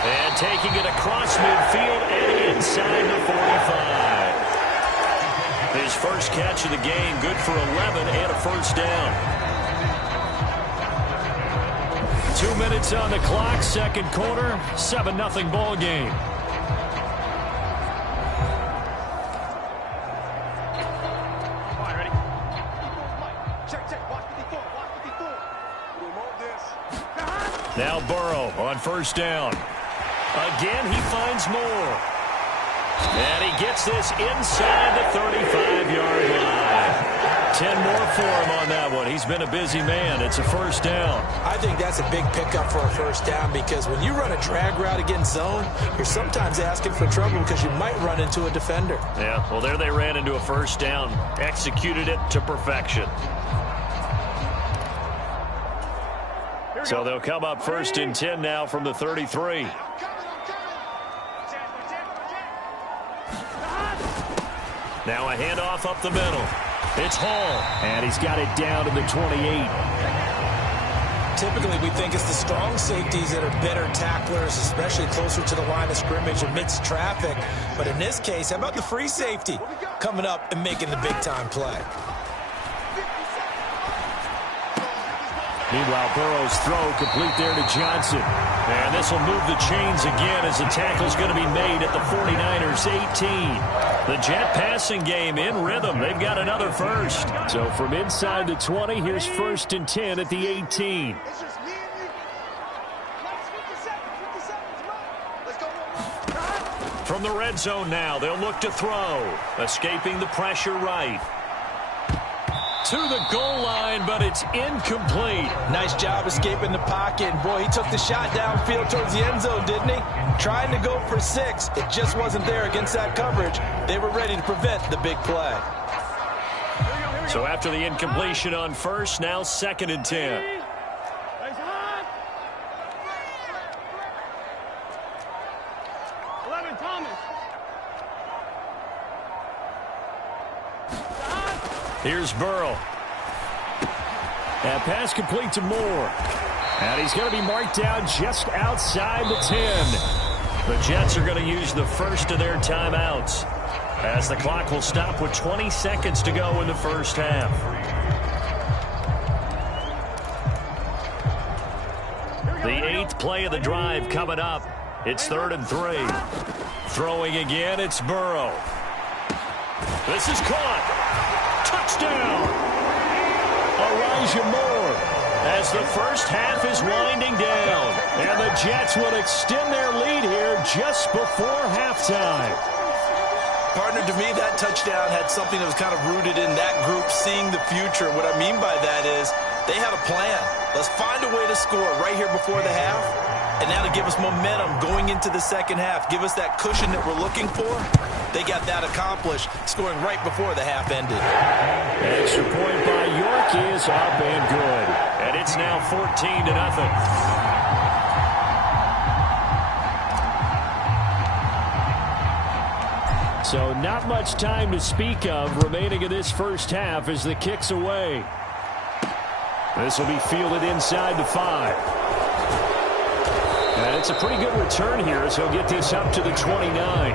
And taking it across midfield and inside the 45. His first catch of the game, good for 11 and a first down. 2 minutes on the clock, 2nd quarter, 7-0 ball game. Now Burrow on first down. Again, he finds Moore. And he gets this inside the 35-yard line. 10 more for him on that one. He's been a busy man. It's a first down. I think that's a big pickup for a first down because when you run a drag route against zone, you're sometimes asking for trouble because you might run into a defender. Yeah, well, there they ran into a first down. Executed it to perfection. So they'll come up 1st and 10 now from the 33. Now a handoff up the middle. It's Hall. And he's got it down to the 28. Typically, we think it's the strong safeties that are better tacklers, especially closer to the line of scrimmage amidst traffic. But in this case, how about the free safety coming up and making the big-time play? Meanwhile, Burrow's throw complete there to Johnson. And this will move the chains again as the tackle's going to be made at the 49ers' 18. The Jet passing game in rhythm. They've got another first. So from inside the 20, here's 1st and 10 at the 18. From the red zone now, they'll look to throw. Escaping the pressure right. To the goal line, but it's incomplete. Nice job escaping the pocket. And boy, he took the shot downfield towards the end zone, didn't he? Trying to go for 6. It just wasn't there against that coverage. They were ready to prevent the big play. So after the incompletion on first, now 2nd and 10. Here's Burrow. And pass complete to Moore. And he's going to be marked down just outside the 10. The Jets are going to use the first of their timeouts, as the clock will stop with 20 seconds to go in the first half. The 8th play of the drive coming up. It's 3rd and 3. Throwing again, it's Burrow. This is caught. Touchdown! Elijah Moore, as the first half is winding down. And the Jets will extend their lead here just before halftime. Partner, to me, that touchdown had something that was kind of rooted in that group seeing the future. What I mean by that is they had a plan. Let's find a way to score right here before the half. And now to give us momentum going into the second half, give us that cushion that we're looking for. They got that accomplished, scoring right before the half ended. Extra point by York is up and good. And it's now 14-0. So not much time to speak of remaining in this first half as the kick's away. This will be fielded inside the 5. And it's a pretty good return here as he'll get this up to the 29.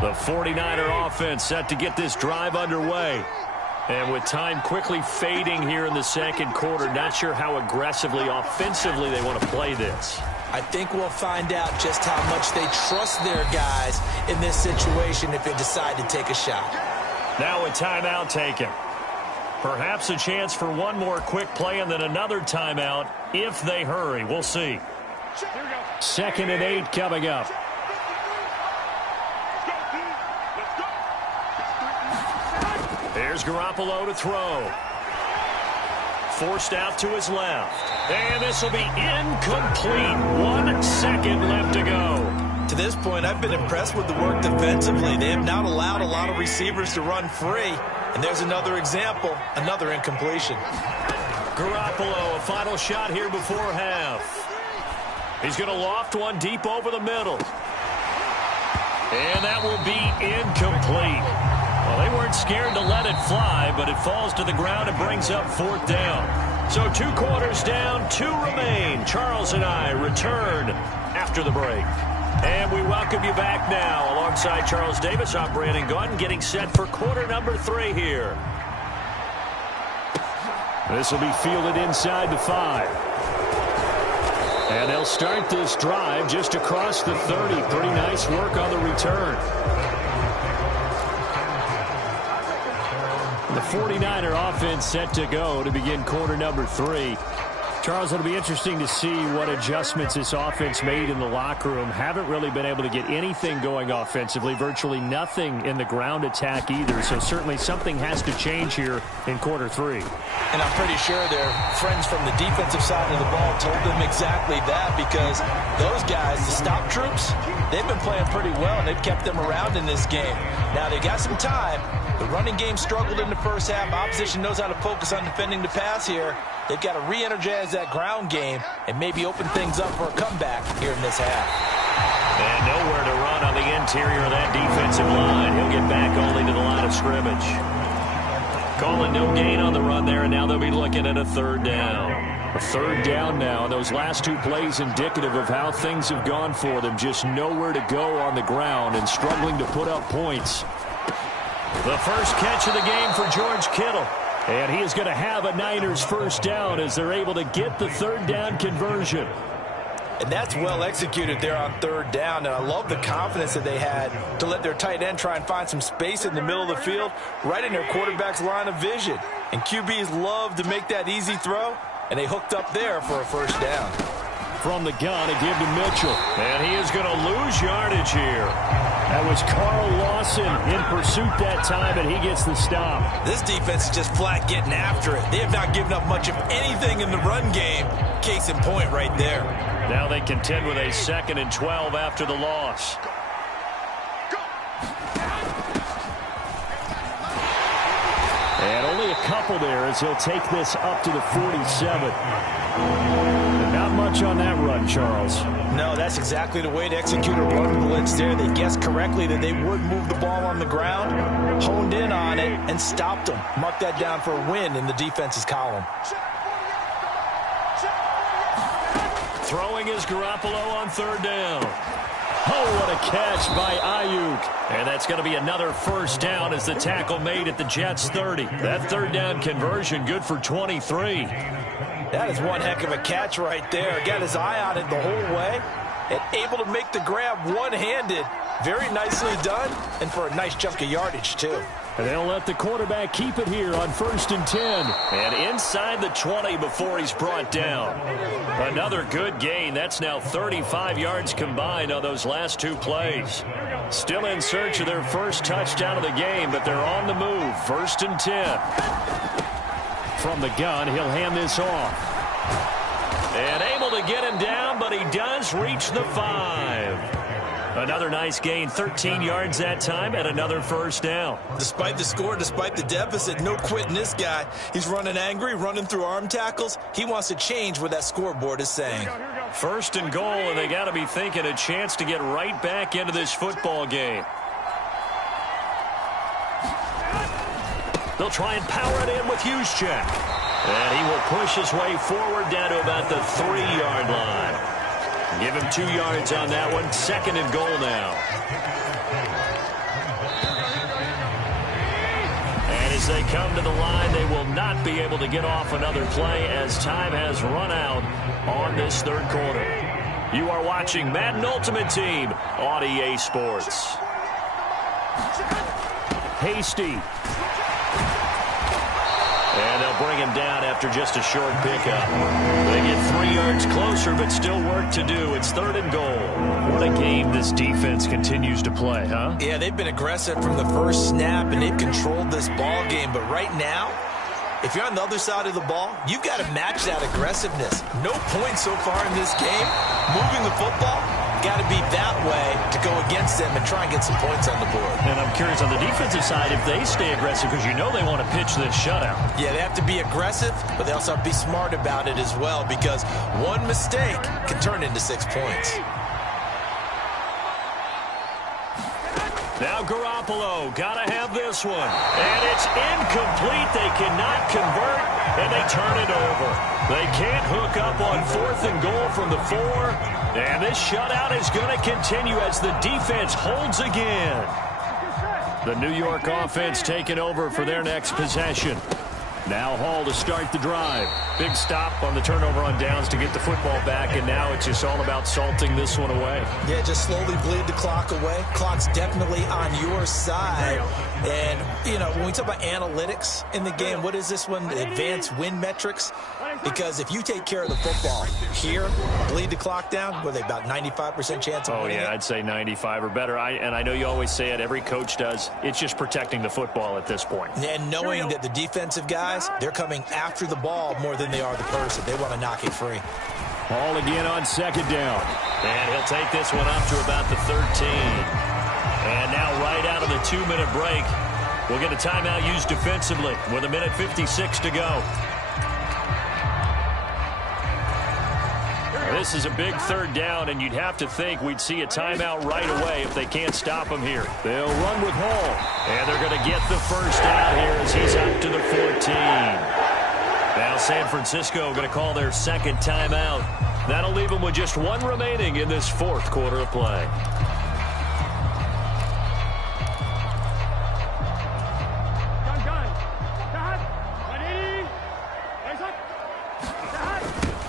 The 49er offense set to get this drive underway. And with time quickly fading here in the second quarter, not sure how aggressively, offensively they want to play this. I think we'll find out just how much they trust their guys in this situation if they decide to take a shot. Now a timeout taken. Perhaps a chance for one more quick play and then another timeout if they hurry. We'll see. 2nd and 8 coming up. There's Garoppolo to throw. Forced out to his left. And this will be incomplete. 1 second left to go. To this point, I've been impressed with the work defensively. They have not allowed a lot of receivers to run free. And there's another example, another incompletion. Garoppolo, a final shot here before half. He's going to loft one deep over the middle. And that will be incomplete. Well, they weren't scared to let it fly, but it falls to the ground and brings up 4th down. So 2 quarters down, 2 remain. Charles and I return after the break. And we welcome you back now. Alongside Charles Davis, I'm Brandon Gaudin, getting set for quarter number 3 here. This will be fielded inside the 5. And they'll start this drive just across the 30. Pretty nice work on the return. The 49er offense set to go to begin quarter number 3. Charles, it'll be interesting to see what adjustments this offense made in the locker room. Haven't really been able to get anything going offensively, virtually nothing in the ground attack either. So certainly something has to change here in quarter 3. And I'm pretty sure their friends from the defensive side of the ball told them exactly that, because those guys, the stop troops, they've been playing pretty well, and they've kept them around in this game. Now, they got some time. The running game struggled in the first half. Opposition knows how to focus on defending the pass here. They've got to re-energize that ground game and maybe open things up for a comeback here in this half. And nowhere to run on the interior of that defensive line. He'll get back only to the line of scrimmage. Calling no gain on the run there, and now they'll be looking at a 3rd down. A 3rd down now, and those last 2 plays indicative of how things have gone for them. Just nowhere to go on the ground and struggling to put up points. The first catch of the game for George Kittle. And he is going to have a Niners first down as they're able to get the third down conversion. And that's well executed there on third down. And I love the confidence that they had to let their tight end try and find some space in the middle of the field, right in their quarterback's line of vision. And QBs love to make that easy throw, and they hooked up there for a first down. From the gun, a give to Mitchell. And he is going to lose yardage here. That was Carl Lawson in pursuit that time, and he gets the stop. This defense is just flat getting after it. They have not given up much of anything in the run game. Case in point right there. Now they contend with a 2nd and 12 after the loss. And only a couple there as he'll take this up to the 47. And not much on that run, Charles. No, that's exactly the way to execute a run blitz there. They guessed correctly that they would move the ball on the ground, honed in on it, and stopped them. Mark that down for a win in the defense's column. Throwing is Garoppolo on third down. Oh, what a catch by Ayuk. And that's going to be another first down as the tackle made at the Jets' 30. That third down conversion good for 23. That is one heck of a catch right there. Got his eye on it the whole way and able to make the grab one-handed. Very nicely done, and for a nice chunk of yardage, too. And they'll let the quarterback keep it here on 1st and 10. And inside the 20 before he's brought down. Another good gain. That's now 35 yards combined on those last two plays. Still in search of their first touchdown of the game, but they're on the move. 1st and 10. From the gun, he'll hand this off. And able to get him down, but he does reach the 5. Another nice gain, 13 yards that time, and another first down. Despite the score, despite the deficit, no quitting this guy. He's running angry, running through arm tackles. He wants to change what that scoreboard is saying. 1st and goal, and they got to be thinking a chance to get right back into this football game. They'll try and power it in with Juszczyk. And he will push his way forward down to about the 3-yard line. Give him 2 yards on that one. 2nd and goal now. And as they come to the line, they will not be able to get off another play as time has run out on this third quarter. You are watching Madden Ultimate Team on EA Sports. Hasty. And they'll bring him down after just a short pickup. They get 3 yards closer, but still work to do. It's 3rd and goal. What a game this defense continues to play, huh? Yeah, they've been aggressive from the first snap, and they've controlled this ball game. But right now, if you're on the other side of the ball, you've got to match that aggressiveness. No points so far in this game. Moving the football, got to be that way to go against them and try and get some points on the board. And I'm curious on the defensive side if they stay aggressive, because you know they want to pitch this shutout. Yeah, they have to be aggressive, but they also have to be smart about it as well, because one mistake can turn into 6 points. Now Garoppolo, gotta have this one. And it's incomplete. They cannot convert, and they turn it over. They can't hook up on 4th and goal from the 4. And this shutout is going to continue as the defense holds again. The New York offense taking over for their next possession. Now Hall to start the drive. Big stop on the turnover on downs to get the football back, and now it's just all about salting this one away. Yeah, just slowly bleed the clock away. Clock's definitely on your side. And, you know, when we talk about analytics in the game, what is this one? The advanced win metrics? Because if you take care of the football here, bleed the clock down, what are they, about 95% chance of winning? Oh, yeah, I'd say 95 or better. And I know you always say it, every coach does. It's just protecting the football at this point. And knowing that the defensive guys, they're coming after the ball more than they are the person. They want to knock it free. Ball again on 2nd down. And he'll take this one up to about the 13. And now right out of the 2-minute break, we'll get a timeout used defensively with 1:56 to go. This is a big 3rd down, and you'd have to think we'd see a timeout right away if they can't stop him here. They'll run with Hall, and they're going to get the first down here as he's up to the 14. Now San Francisco going to call their 2nd timeout. That'll leave them with just 1 remaining in this 4th quarter of play.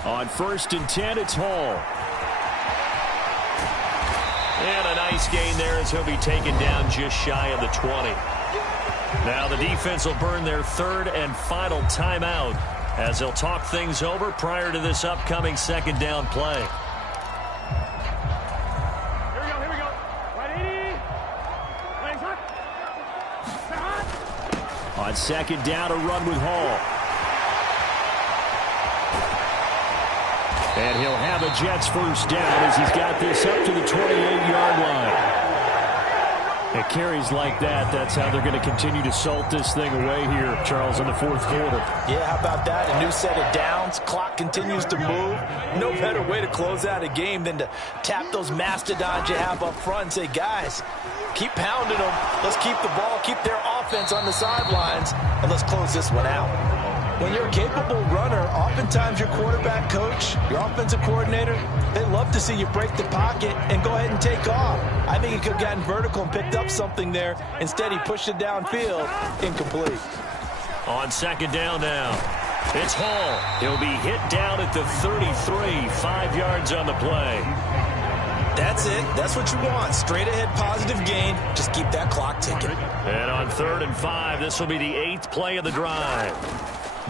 On 1st and 10, it's Hall. And a nice gain there as he'll be taken down just shy of the 20. Now the defense will burn their 3rd and final timeout as they'll talk things over prior to this upcoming 2nd down play. Here we go. 180. On 2nd down, a run with Hall. And he'll have a Jets 1st down as he's got this up to the 28-yard line. It carries like that. That's how they're going to continue to salt this thing away here, Charles, in the 4th quarter. Yeah, how about that? A new set of downs. Clock continues to move. No better way to close out a game than to tap those mastodons you have up front and say, guys, keep pounding them. Let's keep the ball, keep their offense on the sidelines, and let's close this one out. When you're a capable runner, oftentimes your quarterback coach, your offensive coordinator, they love to see you break the pocket and go ahead and take off. I think he could have gotten vertical and picked up something there. Instead, he pushed it downfield. Incomplete. On 2nd down now, it's Hall. He'll be hit down at the 33, 5 yards on the play. That's it. That's what you want. Straight ahead positive gain. Just keep that clock ticking. And on 3rd and 5, this will be the 8th play of the drive.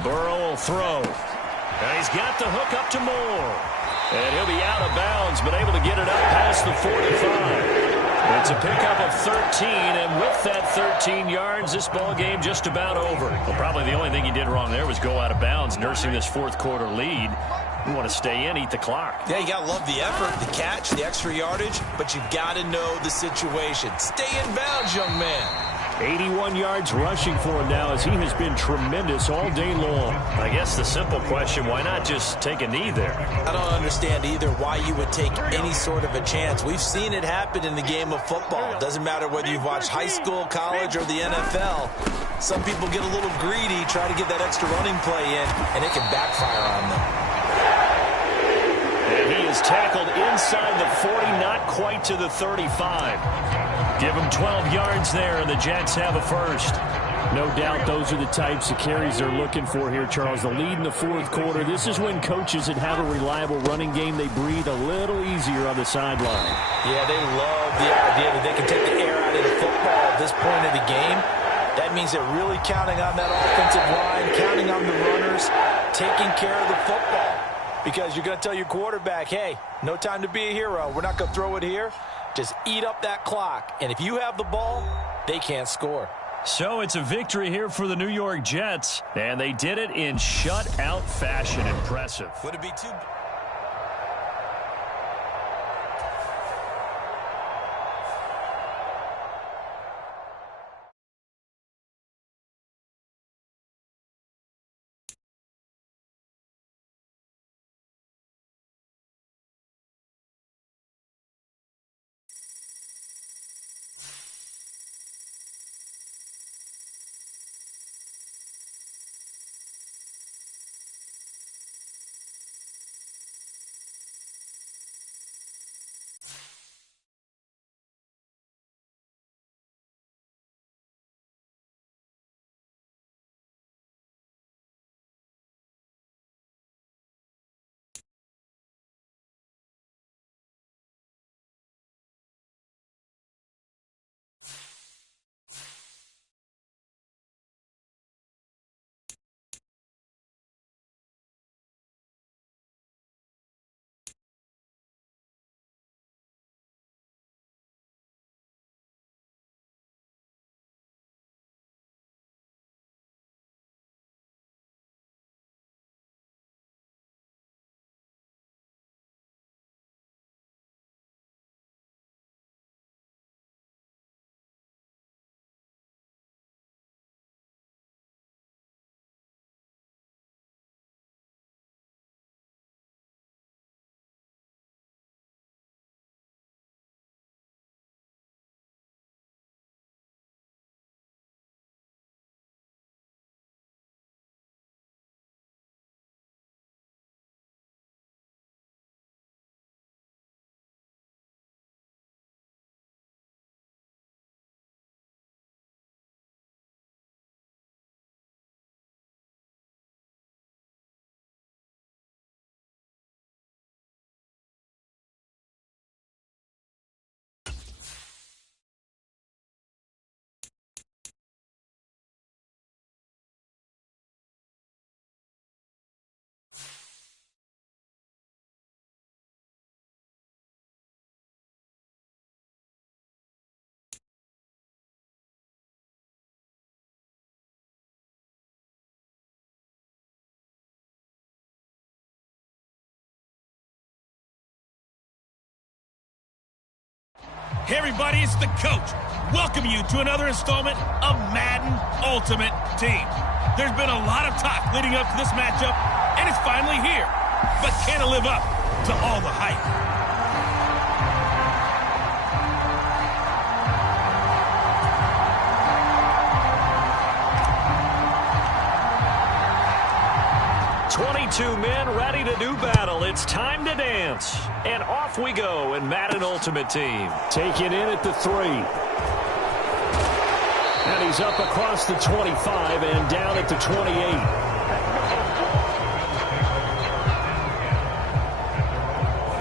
Burrow will throw. And he's got the hook up to Moore. And he'll be out of bounds, but able to get it up past the 45. It's a pickup of 13, and with that 13 yards, this ball game just about over. Well, probably the only thing he did wrong there was go out of bounds, nursing this 4th quarter lead. You want to stay in, eat the clock. Yeah, you got to love the effort, the catch, the extra yardage, but you got to know the situation. Stay in bounds, young man. 81 yards rushing for him now as he has been tremendous all day long. I guess the simple question, why not just take a knee there? I don't understand either why you would take any sort of a chance. We've seen it happen in the game of football. It doesn't matter whether you've watched high school, college, or the NFL. Some people get a little greedy, try to get that extra running play in, and it can backfire on them. And he is tackled inside the 40, not quite to the 35. Give him 12 yards there, and the Jets have a 1st. No doubt those are the types of carries they're looking for here, Charles. The lead in the 4th quarter. This is when coaches that have a reliable running game, they breathe a little easier on the sideline. Yeah, they love the idea that they can take the air out of the football at this point of the game. That means they're really counting on that offensive line, counting on the runners, taking care of the football. Because you're going to tell your quarterback, hey, no time to be a hero. We're not going to throw it here. Just eat up that clock. And if you have the ball, they can't score. So it's a victory here for the New York Jets. And they did it in shutout fashion. Impressive. Would it be too... Hey everybody, it's the coach. Welcome you to another installment of Madden Ultimate Team. There's been a lot of talk leading up to this matchup, and it's finally here. But can it live up to all the hype? Two men ready to do battle. It's time to dance. And off we go in Madden Ultimate Team. Taking in at the 3. And he's up across the 25 and down at the 28.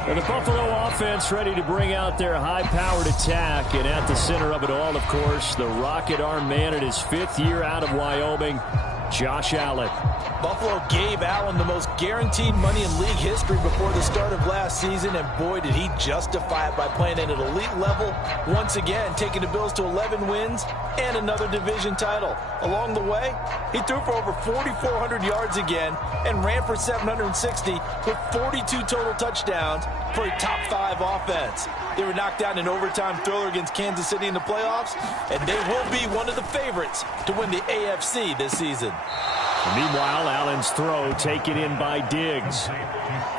And the Buffalo offense ready to bring out their high-powered attack. And at the center of it all, of course, the rocket arm man in his 5th year out of Wyoming, Josh Allen. Buffalo gave Allen the most guaranteed money in league history before the start of last season, and boy, did he justify it by playing at an elite level once again, taking the Bills to 11 wins and another division title. Along the way, he threw for over 4,400 yards again and ran for 760 with 42 total touchdowns for a top 5 offense. They were knocked down in overtime thriller against Kansas City in the playoffs, and they will be one of the favorites to win the AFC this season. Meanwhile, Allen's throw taken in by Diggs.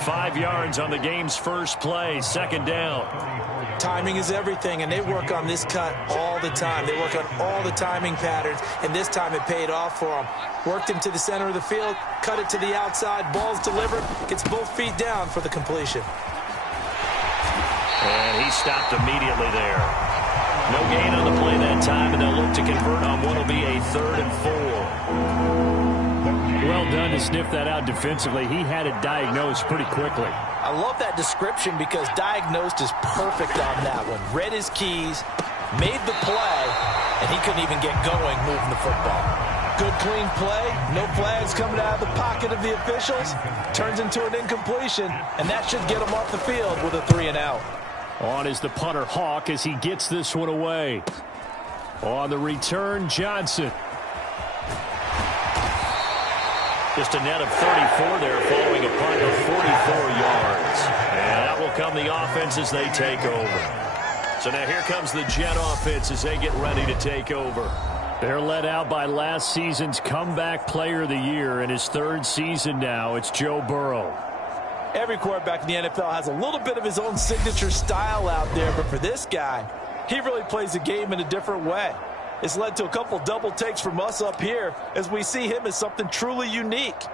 5 yards on the game's first play, 2nd down. Timing is everything, and they work on this cut all the time. They work on all the timing patterns, and this time it paid off for them. Worked him to the center of the field, cut it to the outside, ball's delivered, gets both feet down for the completion. And he stopped immediately there. No gain on the play that time, and they'll look to convert on what will be a 3rd and 4. Well done to sniff that out defensively. He had it diagnosed pretty quickly. I love that description because diagnosed is perfect on that one. Read his keys, made the play, and he couldn't even get going moving the football. Good, clean play. No flags coming out of the pocket of the officials. Turns into an incompletion, and that should get him off the field with a 3 and out. On is the punter Hawk as he gets this one away. On the return, Johnson. Just a net of 34 there following a punt of 44 yards. And that will come the offense as they take over. So now here comes the Jet offense as they get ready to take over. They're led out by last season's comeback player of the year in his 3rd season now. It's Joe Burrow. Every quarterback in the NFL has a little bit of his own signature style out there, but for this guy, he really plays the game in a different way. It's led to a couple double takes from us up here as we see him as something truly unique.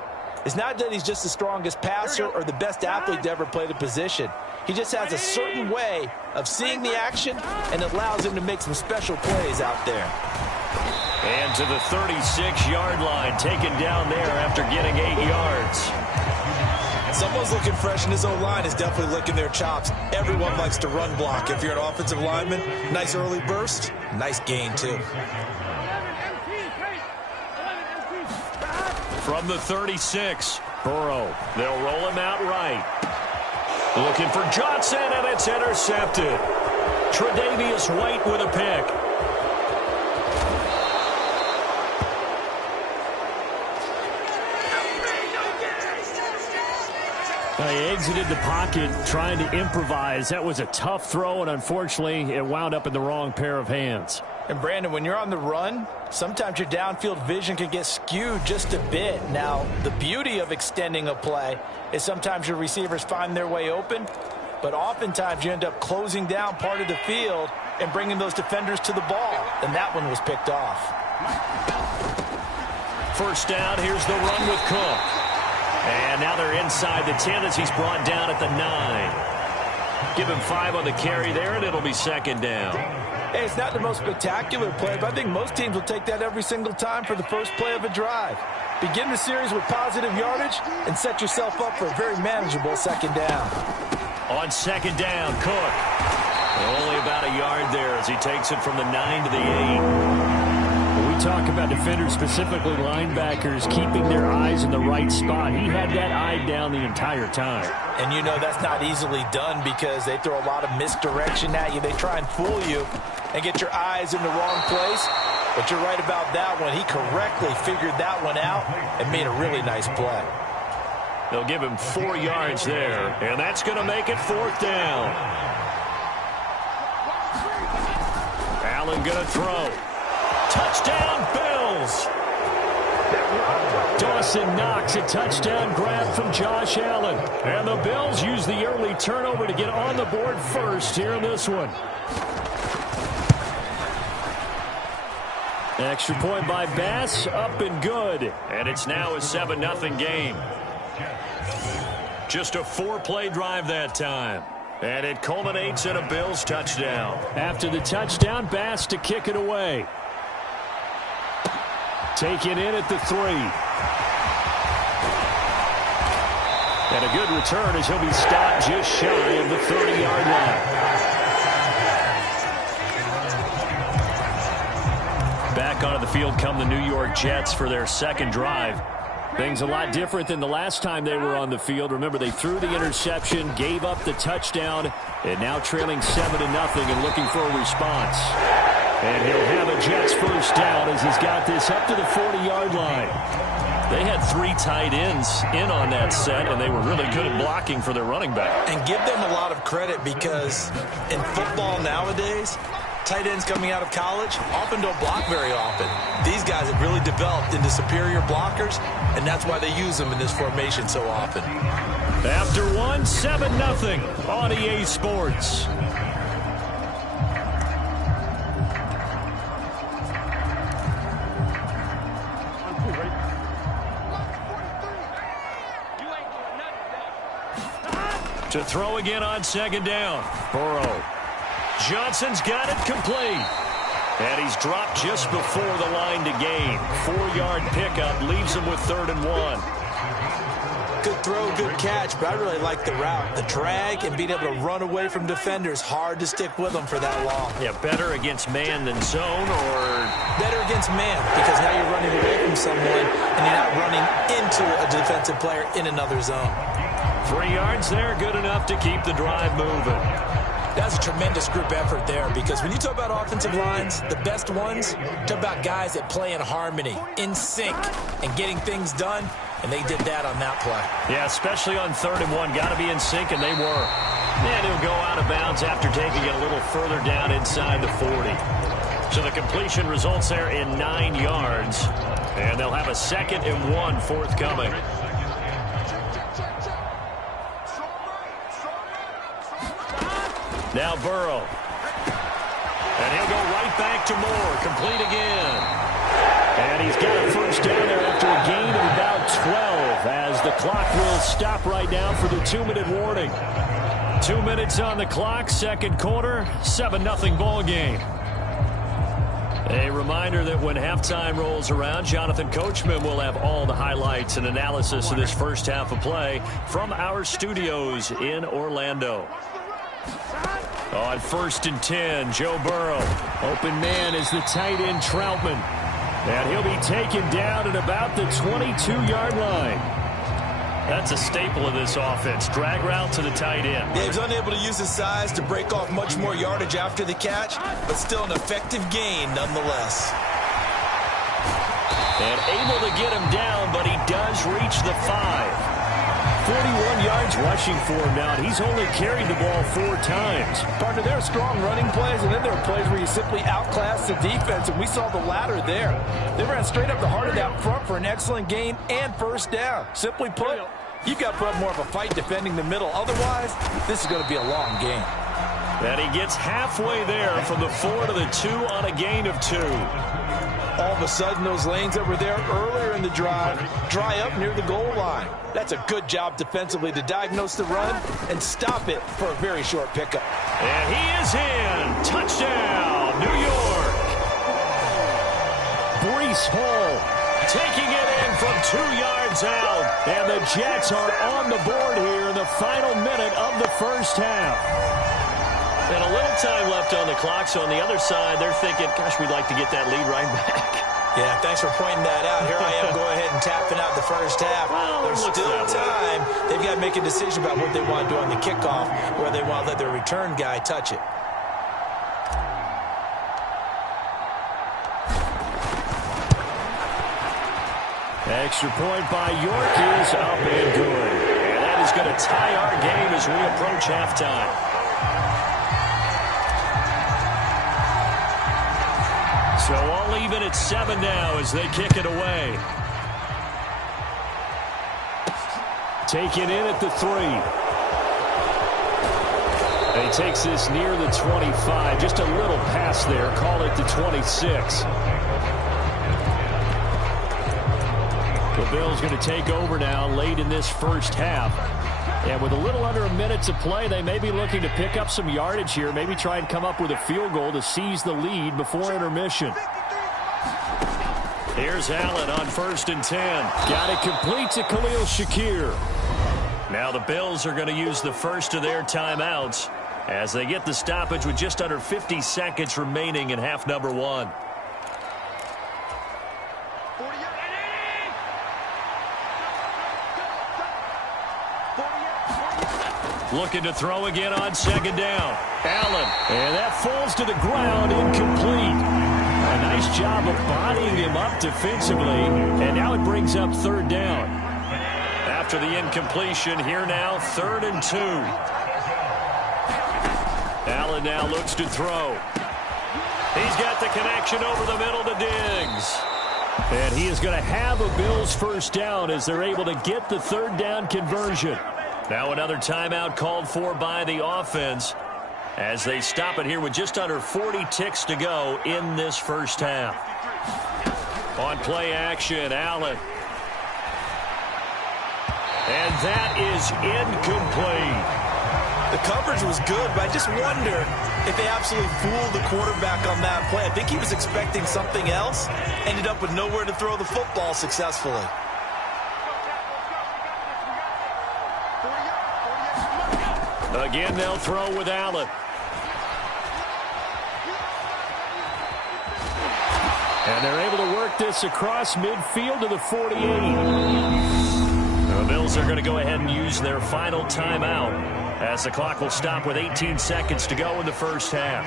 It's not that he's just the strongest passer or the best athlete to ever play the position. He just has a certain way of seeing the action, and it allows him to make some special plays out there. And to the 36-yard line, taken down there after getting 8 yards. Someone's looking fresh, and his O-line is definitely licking their chops. Everyone likes to run block. If you're an offensive lineman, nice early burst, nice gain too. From the 36, Burrow. They'll roll him out right. Looking for Johnson, and it's intercepted. Tre'Davious White with a pick. They exited the pocket trying to improvise. That was a tough throw, and unfortunately, it wound up in the wrong pair of hands. And Brandon, when you're on the run, sometimes your downfield vision can get skewed just a bit. Now, the beauty of extending a play is sometimes your receivers find their way open, but oftentimes you end up closing down part of the field and bringing those defenders to the ball, and that one was picked off. First down, here's the run with Cook. And now they're inside the 10 as he's brought down at the 9. Give him 5 on the carry there, and it'll be 2nd down. Hey, it's not the most spectacular play, but I think most teams will take that every single time for the first play of a drive. Begin the series with positive yardage and set yourself up for a very manageable 2nd down. On 2nd down, Cook. Only about a yard there as he takes it from the 9 to the 8. We talk about defenders, specifically linebackers, keeping their eyes in the right spot. He had that eye down the entire time. And you know that's not easily done because they throw a lot of misdirection at you. They try and fool you and get your eyes in the wrong place. But you're right about that one. He correctly figured that one out and made a really nice play. They'll give him 4 yards there, and that's going to make it 4th down. Allen going to throw. Touchdown, Bills! Dawson Knox, a touchdown grab from Josh Allen. And the Bills use the early turnover to get on the board first here in this one. Extra point by Bass, up and good. And it's now a 7-0 game. Just a 4-play drive that time. And it culminates in a Bills touchdown. After the touchdown, Bass to kick it away. Taken in at the 3. And a good return as he'll be stopped just shy of the 30-yard line. Back onto the field come the New York Jets for their second drive. Things a lot different than the last time they were on the field. Remember, they threw the interception, gave up the touchdown, and now trailing 7-0 and looking for a response. And he'll have a Jets first down as he's got this up to the 40-yard line. They had 3 tight ends in on that set, and they were really good at blocking for their running back. And give them a lot of credit because in football nowadays, tight ends coming out of college often don't block very often. These guys have really developed into superior blockers, and that's why they use them in this formation so often. After 1, 7-0 on EA Sports. To throw again on second down. Burrow. Johnson's got it complete. And he's dropped just before the line to gain. 4-yard pickup leaves him with 3rd and 1. Good throw, good catch, but I really like the route. The drag and being able to run away from defenders, hard to stick with them for that long. Yeah, better against man than zone, or? Better against man, because now you're running away from someone and you're not running into a defensive player in another zone. 3 yards there, good enough to keep the drive moving. That's a tremendous group effort there, because when you talk about offensive lines, the best ones, talk about guys that play in harmony, in sync, and getting things done, and they did that on that play. Yeah, especially on 3rd and 1. Got to be in sync, and they were. And he'll go out of bounds after taking it a little further down inside the 40. So the completion results there in 9 yards, and they'll have a 2nd and 1 forthcoming. Now Burrow. And he'll go right back to Moore. Complete again. And he's got a first down there after a gain of about 12 as the clock will stop right now for the 2-minute warning. 2 minutes on the clock, second quarter, 7-0 ball game. A reminder that when halftime rolls around, Jonathan Coachman will have all the highlights and analysis of this first half of play from our studios in Orlando. On 1st and 10, Joe Burrow. Open man is the tight end Troutman. And he'll be taken down at about the 22-yard line. That's a staple of this offense. Drag route to the tight end. Yeah, he's unable to use his size to break off much more yardage after the catch, but still an effective gain nonetheless. And able to get him down, but he does reach the 5. 41 yards rushing for him now, and he's only carried the ball 4 times. Partner, there are strong running plays, and then there are plays where you simply outclass the defense, and we saw the latter there. They ran straight up the heart of that front for an excellent gain and first down. Simply put, you've got to put up more of a fight defending the middle. Otherwise, this is going to be a long game. And he gets halfway there from the 4 to the 2 on a gain of 2. All of a sudden, those lanes that were there earlier in the drive dry up near the goal line. That's a good job defensively to diagnose the run and stop it for a very short pickup. And he is in. Touchdown, New York. Breece Hall taking it in from 2 yards out. And the Jets are on the board here in the final minute of the first half. And a little time left on the clock, so on the other side, they're thinking, gosh, we'd like to get that lead right back. Yeah, thanks for pointing that out. Here I am going ahead and tapping out the first half. Well, there's still time. They've got to make a decision about what they want to do on the kickoff, where they want to let their return guy touch it. Extra point by York is up and good. And that is going to tie our game as we approach halftime. So all even at 7 now as they kick it away. Taken in at the 3. And he takes this near the 25. Just a little pass there. Call it the 26. The Bills going to take over now late in this first half. And with a little under a minute to play, they may be looking to pick up some yardage here. Maybe try and come up with a field goal to seize the lead before intermission. Here's Allen on 1st and 10. Got it complete to Khalil Shakir. Now the Bills are going to use the first of their timeouts as they get the stoppage with just under 50 seconds remaining in half number 1. Looking to throw again on 2nd down. Allen. And that falls to the ground, incomplete. A nice job of bodying him up defensively. And now it brings up 3rd down. After the incompletion, here now, 3rd and 2. Allen now looks to throw. He's got the connection over the middle to Diggs. And he is going to have a Bills first down as they're able to get the 3rd down conversion. Now another timeout called for by the offense as they stop it here with just under 40 ticks to go in this first half. On play action, Allen. And that is incomplete. The coverage was good, but I just wonder if they absolutely fooled the quarterback on that play. I think he was expecting something else, ended up with nowhere to throw the football successfully. Again, they'll throw with Allen. And they're able to work this across midfield to the 48. The Bills are going to go ahead and use their final timeout as the clock will stop with 18 seconds to go in the first half.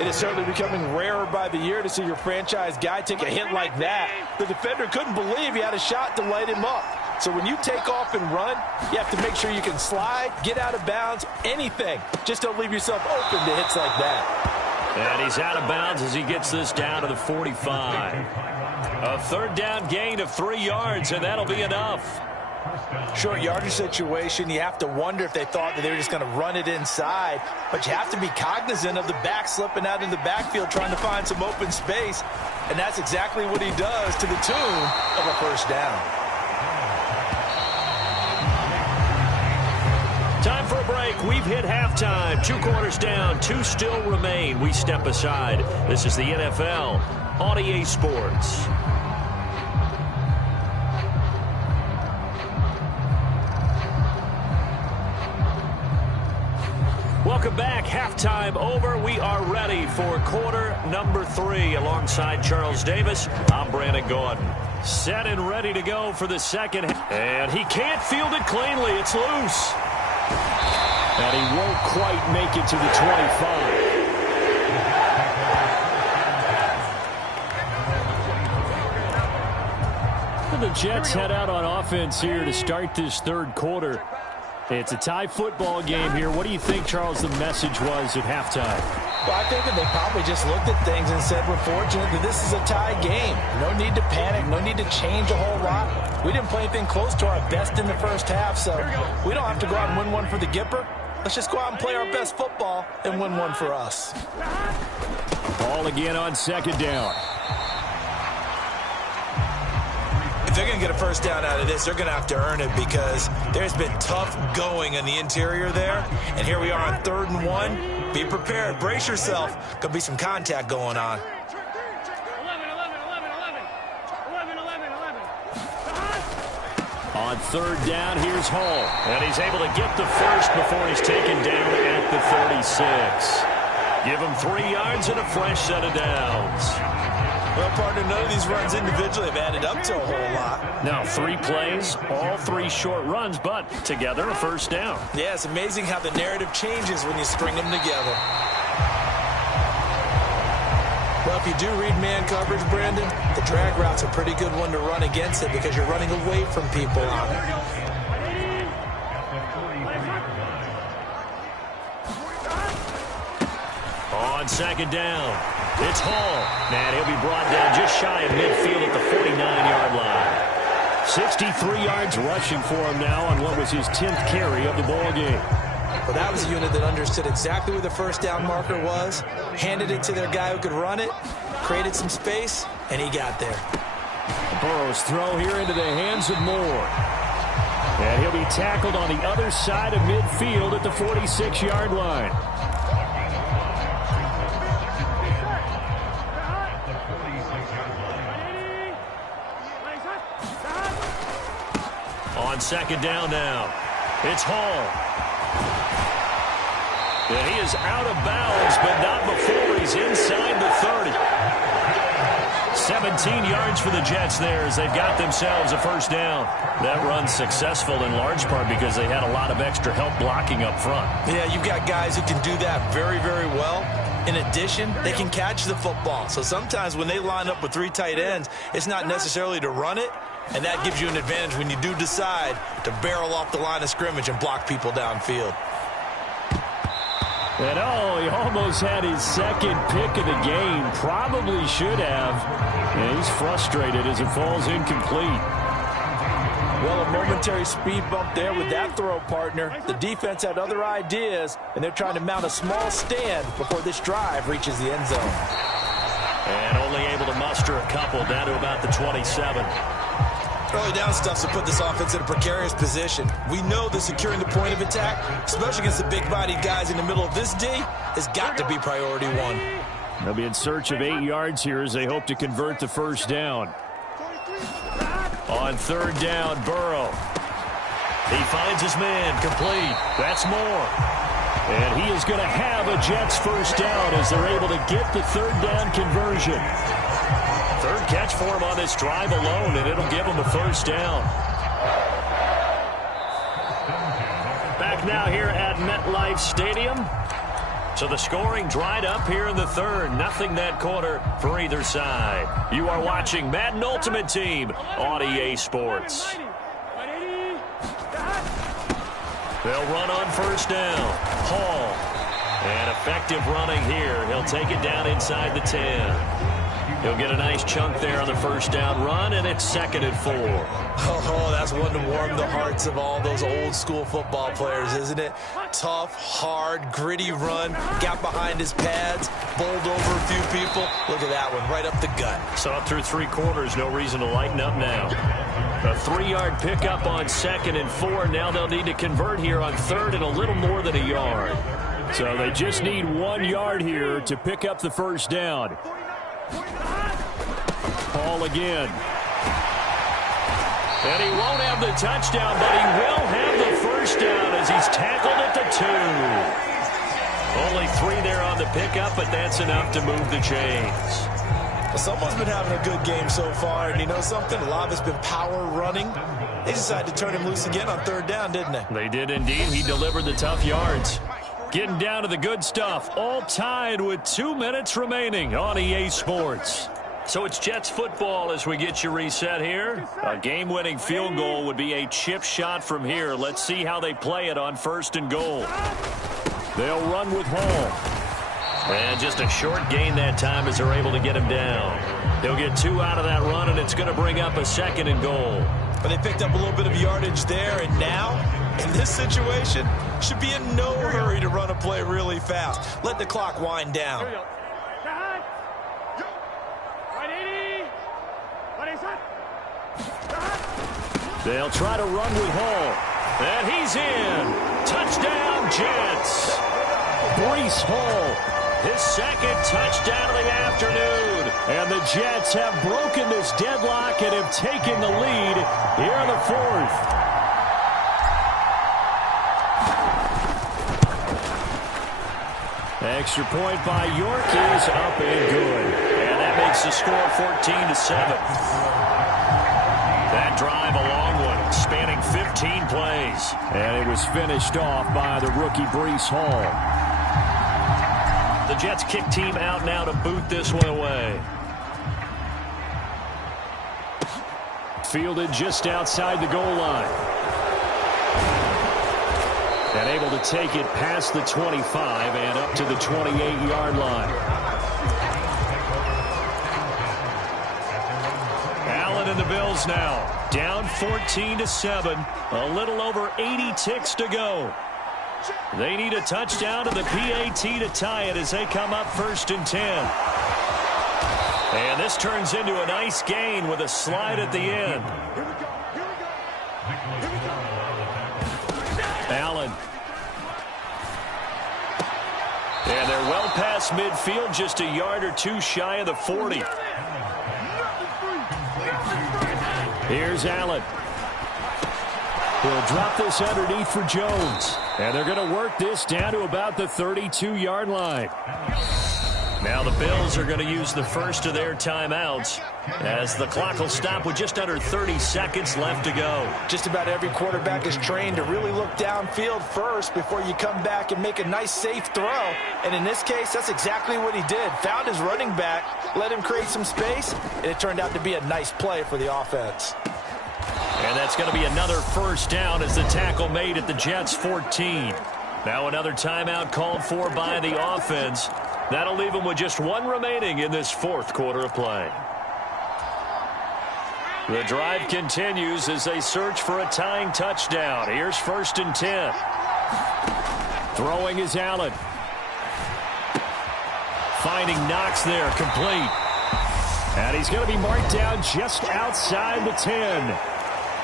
It is certainly becoming rarer by the year to see your franchise guy take a hit like that. The defender couldn't believe he had a shot to light him up. So when you take off and run, you have to make sure you can slide, get out of bounds, anything. Just don't leave yourself open to hits like that. And he's out of bounds as he gets this down to the 45. A 3rd down gain of 3 yards, and that'll be enough. Short yardage situation, you have to wonder if they thought that they were just going to run it inside. But you have to be cognizant of the back slipping out in the backfield trying to find some open space. And that's exactly what he does to the tune of a first down. Time for a break. We've hit halftime. 2 quarters down. 2 still remain. We step aside. This is the NFL on EA Sports. Welcome back. Halftime over. We are ready for quarter number 3 alongside Charles Davis. I'm Brandon Gordon. Set and ready to go for the second. And he can't field it cleanly. It's loose. And he won't quite make it to the 25. And the Jets head out on offense here to start this 3rd quarter. It's a tie football game here. What do you think, Charles, the message was at halftime? Well, I think that they probably just looked at things and said, we're fortunate that this is a tie game. No need to panic. No need to change a whole lot. We didn't play anything close to our best in the first half, so we don't have to go out and win one for the Gipper. Let's just go out and play our best football and win one for us. Ball again on 2nd down. If they're going to get a first down out of this, they're going to have to earn it because there's been tough going in the interior there. And here we are on 3rd and 1. Be prepared. Brace yourself. Could be some contact going on. On 3rd down, here's Hall. And he's able to get the first before he's taken down at the 36. Give him 3 yards and a fresh set of downs. Well, partner, none of these runs individually have added up to a whole lot. Now, 3 plays, all 3 short runs, but together a first down. Yeah, it's amazing how the narrative changes when you string them together. Well, if you do read man coverage, Brandon, the drag route's a pretty good one to run against it because you're running away from people on it. On second down, it's Hall. And he'll be brought down just shy of midfield at the 49-yard line. 63 yards rushing for him now on what was his 10th carry of the ball game. Well, that was a unit that understood exactly where the first down marker was, handed it to their guy who could run it, created some space, and he got there. Burrow's throw here into the hands of Moore. And he'll be tackled on the other side of midfield at the 46-yard line. On second down now, it's Hall. And he is out of bounds, but not before he's inside the 30. 17 yards for the Jets there as they've got themselves a first down. That run's successful in large part because they had a lot of extra help blocking up front. Yeah, you've got guys who can do that very, very well. In addition, they can catch the football. So sometimes when they line up with 3 tight ends, it's not necessarily to run it, and that gives you an advantage when you do decide to barrel off the line of scrimmage and block people downfield. And he almost had his second pick of the game. Probably should have. And he's frustrated as it falls incomplete. Well, a momentary speed bump there with that throw, partner. The defense had other ideas, and they're trying to mount a small stand before this drive reaches the end zone. And only able to muster a couple down to about the 27. Early down stuff's to put this offense in a precarious position. We know that securing the point of attack, especially against the big-bodied guys in the middle of this D, has got to be priority one. They'll be in search of 8 yards here as they hope to convert the first down. On third down, Burrow. He finds his man, complete. That's Moore. And he is going to have a Jets first down as they're able to get the third down conversion. Third catch for him on this drive alone, and it'll give him a first down. Back now here at MetLife Stadium. So the scoring dried up here in the third. Nothing that quarter for either side. You are watching Madden Ultimate Team on EA Sports. They'll run on first down. Hall. And effective running here. He'll take it down inside the 10. He'll get a nice chunk there on the first down run, and it's 2nd and 4. Oh, that's one to warm the hearts of all those old-school football players, isn't it? Tough, hard, gritty run, got behind his pads, bowled over a few people. Look at that one, right up the gut. So up through 3 quarters, no reason to lighten up now. A 3-yard pickup on 2nd and 4. Now they'll need to convert here on 3rd and a little more than a yard. So they just need 1 yard here to pick up the first down. Hall again. And he won't have the touchdown, but he will have the first down as he's tackled at the 2. Only 3 there on the pickup, but that's enough to move the chains. Well, someone's been having a good game so far, and you know something? A lot of it's been power running. They decided to turn him loose again on 3rd down, didn't they? They did indeed. He delivered the tough yards. Getting down to the good stuff, all tied with 2 minutes remaining on EA Sports. So it's Jets football as we get you reset here. A game-winning field goal would be a chip shot from here. Let's see how they play it on 1st and goal. They'll run with Hall. And just a short gain that time as they're able to get him down. He'll get 2 out of that run, and it's going to bring up a 2nd and goal. But they picked up a little bit of yardage there, and now, in this situation, should be in no hurry to run a play really fast. Let the clock wind down. They'll try to run with Hall. And he's in. Touchdown, Jets. Breece Hall. His 2nd touchdown of the afternoon. And the Jets have broken this deadlock and have taken the lead here in the 4th. Extra point by York is up and good. And that makes the score 14-7. That drive, a long one, spanning 15 plays. And it was finished off by the rookie Breece Hall. The Jets kick team out now to boot this one away. Fielded just outside the goal line. And able to take it past the 25 and up to the 28-yard line. Allen and the Bills now down 14-7. A little over 80 ticks to go. They need a touchdown to the PAT to tie it as they come up 1st and 10. And this turns into a nice gain with a slide at the end. Allen. And they're well past midfield, just a yard or two shy of the 40. Here's Allen. He'll drop this underneath for Jones. And they're going to work this down to about the 32-yard line. Now the Bills are going to use the first of their timeouts as the clock will stop with just under 30 seconds left to go. Just about every quarterback is trained to really look downfield first before you come back and make a nice safe throw. And in this case, that's exactly what he did. Found his running back, let him create some space, and it turned out to be a nice play for the offense. And that's going to be another first down as the tackle made at the Jets' 14. Now another timeout called for by the offense. That'll leave them with just one remaining in this fourth quarter of play. The drive continues as they search for a tying touchdown. Here's 1st and 10. Throwing is Allen. Finding Knox there, complete. And he's going to be marked down just outside the 10.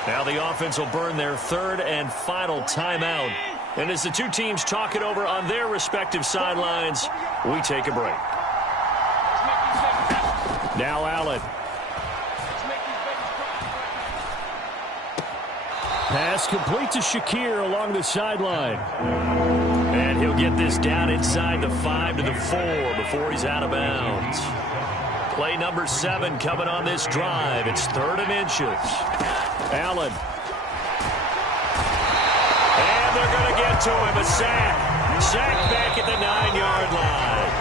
Now the offense will burn their third and final timeout. And as the two teams talk it over on their respective sidelines, we take a break. Now Allen. Pass complete to Shakir along the sideline. And he'll get this down inside the 5 to the 4 before he's out of bounds. Play number 7 coming on this drive. It's 3rd and inches. Allen. And they're going to get to him. A sack. Sack back at the 9-yard line.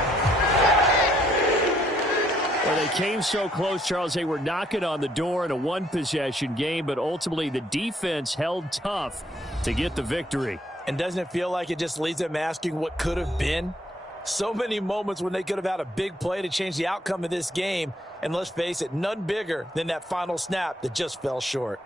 Well, they came so close, Charles. They were knocking on the door in a one-possession game, but ultimately the defense held tough to get the victory. And doesn't it feel like it just leaves them asking what could have been? So many moments when they could have had a big play to change the outcome of this game. And let's face it, none bigger than that final snap that just fell short.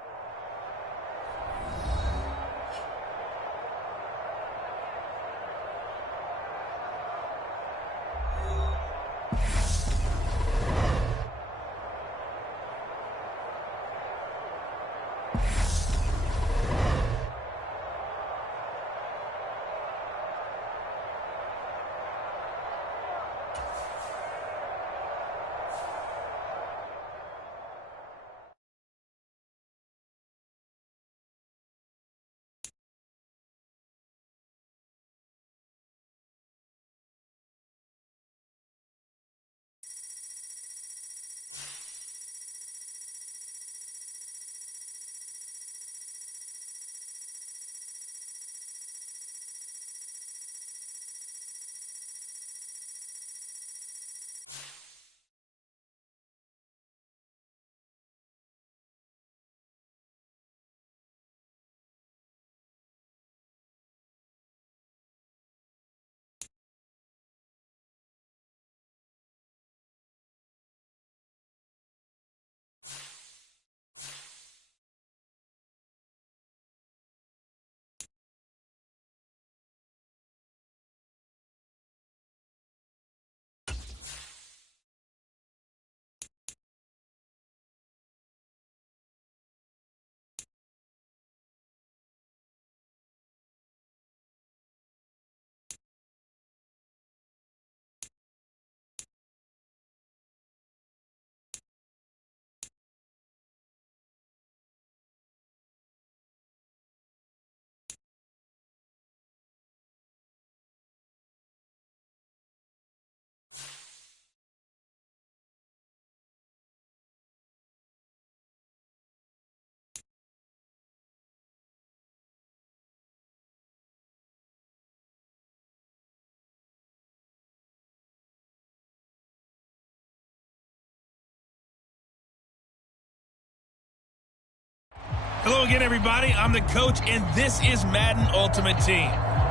Hello again, everybody. I'm the coach, and this is Madden Ultimate Team.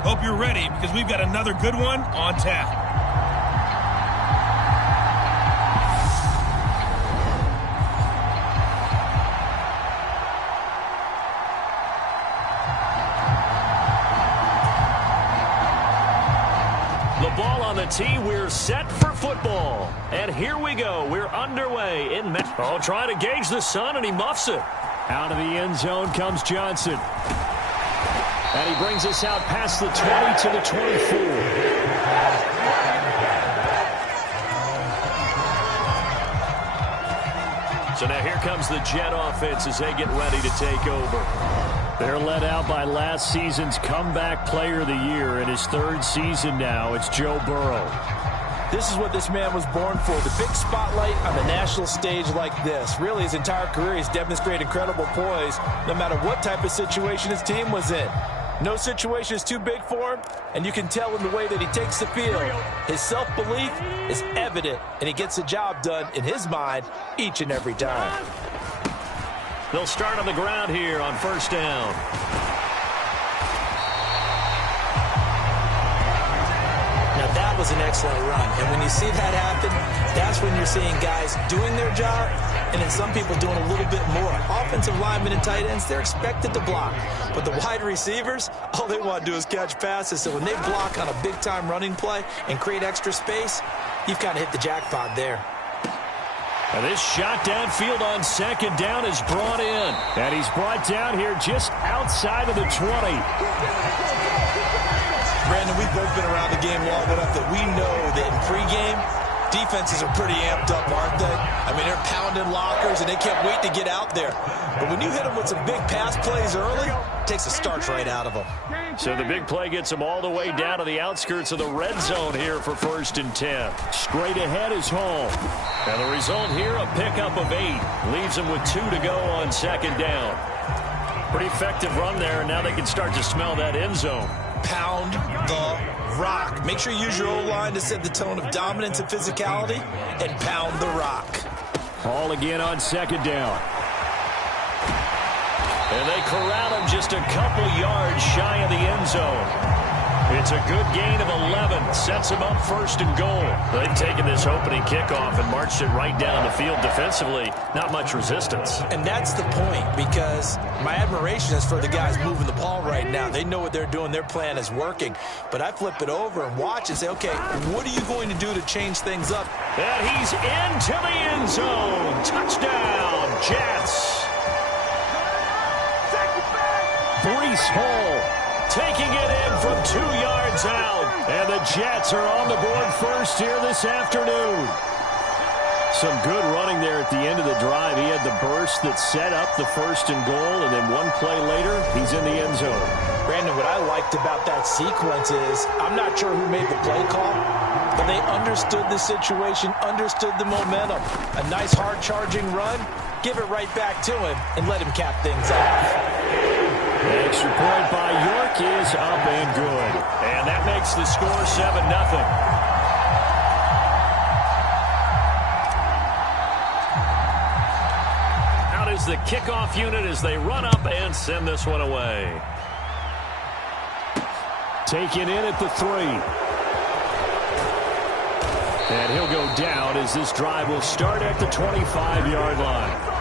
Hope you're ready because we've got another good one on tap. The ball on the tee. We're set for football. And here we go. We're underway in trying to gauge the sun, and he muffs it. Out of the end zone comes Johnson. And he brings us out past the 20 to the 24. So now here comes the Jet offense as they get ready to take over. They're led out by last season's comeback player of the year. In his third season now, it's Joe Burrow. This is what this man was born for, the big spotlight on the national stage like this. Really, his entire career, he's demonstrated incredible poise no matter what type of situation his team was in. No situation is too big for him, and you can tell in the way that he takes the field. His self-belief is evident, and he gets the job done in his mind each and every time. They'll start on the ground here on first down. Now that was an excellent run, and when you see that happen, that's when you're seeing guys doing their job, and then some people doing a little bit more. Offensive linemen and tight ends, they're expected to block, but the wide receivers, all they want to do is catch passes. So when they block on a big-time running play and create extra space, you've kind of hit the jackpot there. And this shot downfield on second down is brought in. And he's brought down here just outside of the 20. Brandon, we've both been around the game long enough that we know that in pregame, defenses are pretty amped up, aren't they? I mean, they're pounding lockers, and they can't wait to get out there. But when you hit them with some big pass plays early, it takes a starch right out of them. So the big play gets them all the way down to the outskirts of the red zone here for 1st and 10. Straight ahead is home. And the result here, a pickup of 8. Leaves them with 2 to go on second down. Pretty effective run there, and now they can start to smell that end zone. Pound the rock. Make sure you use your O-line to set the tone of dominance and physicality, and pound the rock. Hall again on second down. And they corral him just a couple yards shy of the end zone. It's a good gain of 11. Sets him up 1st and goal. They've taken this opening kickoff and marched it right down the field defensively. Not much resistance. And that's the point, because my admiration is for the guys moving the ball right now. They know what they're doing. Their plan is working. But I flip it over and watch and say, okay, what are you going to do to change things up? And he's into the end zone. Touchdown, Jets. Breece Hall taking it in from 2 yards out. And the Jets are on the board first here this afternoon. Some good running there at the end of the drive. He had the burst that set up the 1st and goal, and then one play later, he's in the end zone. Brandon, what I liked about that sequence is, I'm not sure who made the play call, but they understood the situation, understood the momentum. A nice hard-charging run, give it right back to him, and let him cap things off. The extra point by York is up and good. And that makes the score 7-0. Out is the kickoff unit as they run up and send this one away. Taken in at the 3. And he'll go down as this drive will start at the 25-yard line.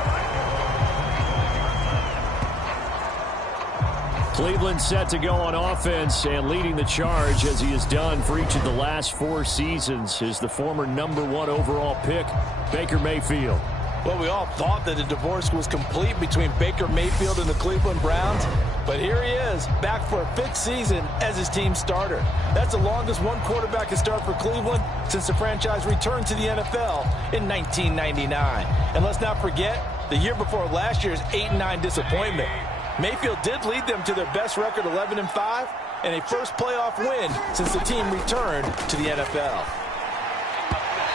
Cleveland set to go on offense, and leading the charge as he has done for each of the last 4 seasons is the former #1 overall pick, Baker Mayfield. Well, we all thought that the divorce was complete between Baker Mayfield and the Cleveland Browns, but here he is, back for a 5th season as his team starter. That's the longest one quarterback has started for Cleveland since the franchise returned to the NFL in 1999. And let's not forget, the year before last year's 8-9 disappointment. Mayfield did lead them to their best record, 11-5, and a first playoff win since the team returned to the NFL.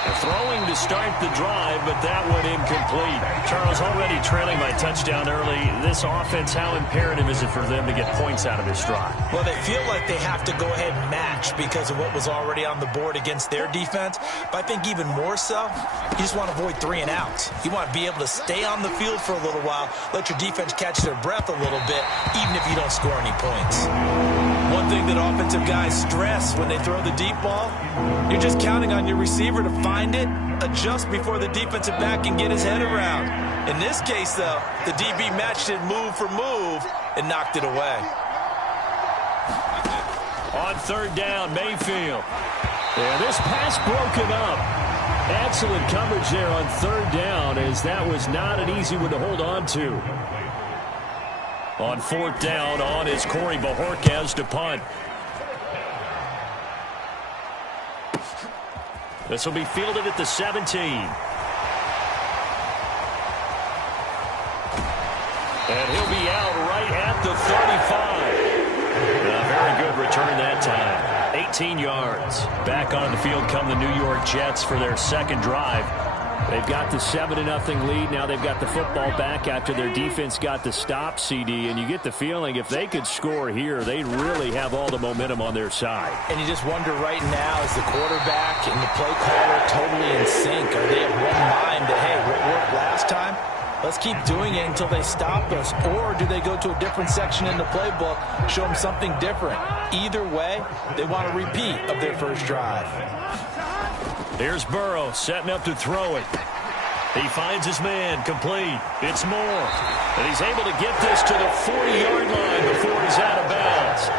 Throwing to start the drive, but that one incomplete. Charles, already trailing by touchdown early. This offense, how imperative is it for them to get points out of this drive? Well, they feel like they have to go ahead and match because of what was already on the board against their defense. But I think even more so, you just want to avoid 3 and outs. You want to be able to stay on the field for a little while, let your defense catch their breath a little bit, even if you don't score any points. One thing that offensive guys stress when they throw the deep ball, you're just counting on your receiver to find it, adjust before the defensive back can get his head around. In this case, though, the DB matched it move for move and knocked it away. On third down, Mayfield. And this pass broken up. Excellent coverage there on third down, as that was not an easy one to hold on to. On fourth down, on is Corey Bojorquez to punt. This will be fielded at the 17. And he'll be out right at the 35. A very good return that time. 18 yards. Back on the field come the New York Jets for their second drive. They've got the 7-0 lead. Now they've got the football back after their defense got the stop, CD. And you get the feeling if they could score here, they'd really have all the momentum on their side. And you just wonder right now, is the quarterback and the play caller totally in sync? Are they of one mind that, hey, what worked last time? Let's keep doing it until they stop us. Or do they go to a different section in the playbook, show them something different? Either way, they want a repeat of their first drive. Here's Burrow setting up to throw it. He finds his man, complete. It's Moore. And he's able to get this to the 40-yard line before he's out of bounds.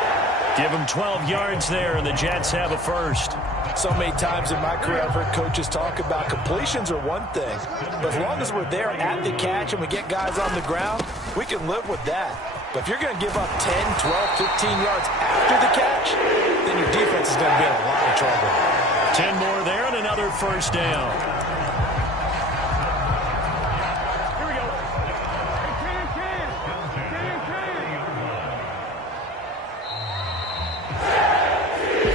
Give him 12 yards there, and the Jets have a first. So many times in my career, I've heard coaches talk about completions are one thing. But as long as we're there at the catch and we get guys on the ground, we can live with that. But if you're going to give up 10, 12, 15 yards after the catch, then your defense is going to be in a lot of trouble. 10 more there and another first down. Here we go.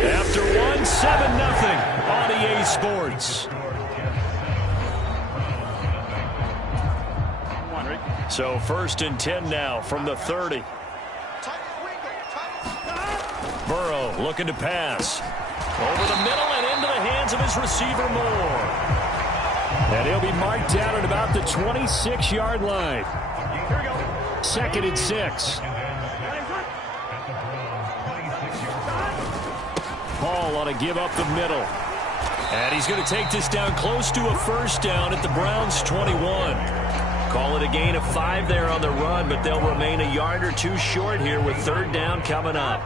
After one, 7-0 on EA Sports. So first and 10 now from the 30. Burrow looking to pass. Over the middle and into the hands of his receiver Moore. And he'll be marked down at about the 26-yard line. Here we go. 2nd and 6. Paul ought to give up the middle. And he's going to take this down close to a first down at the Browns' 21. Call it a gain of 5 there on the run, but they'll remain a yard or two short here with third down coming up.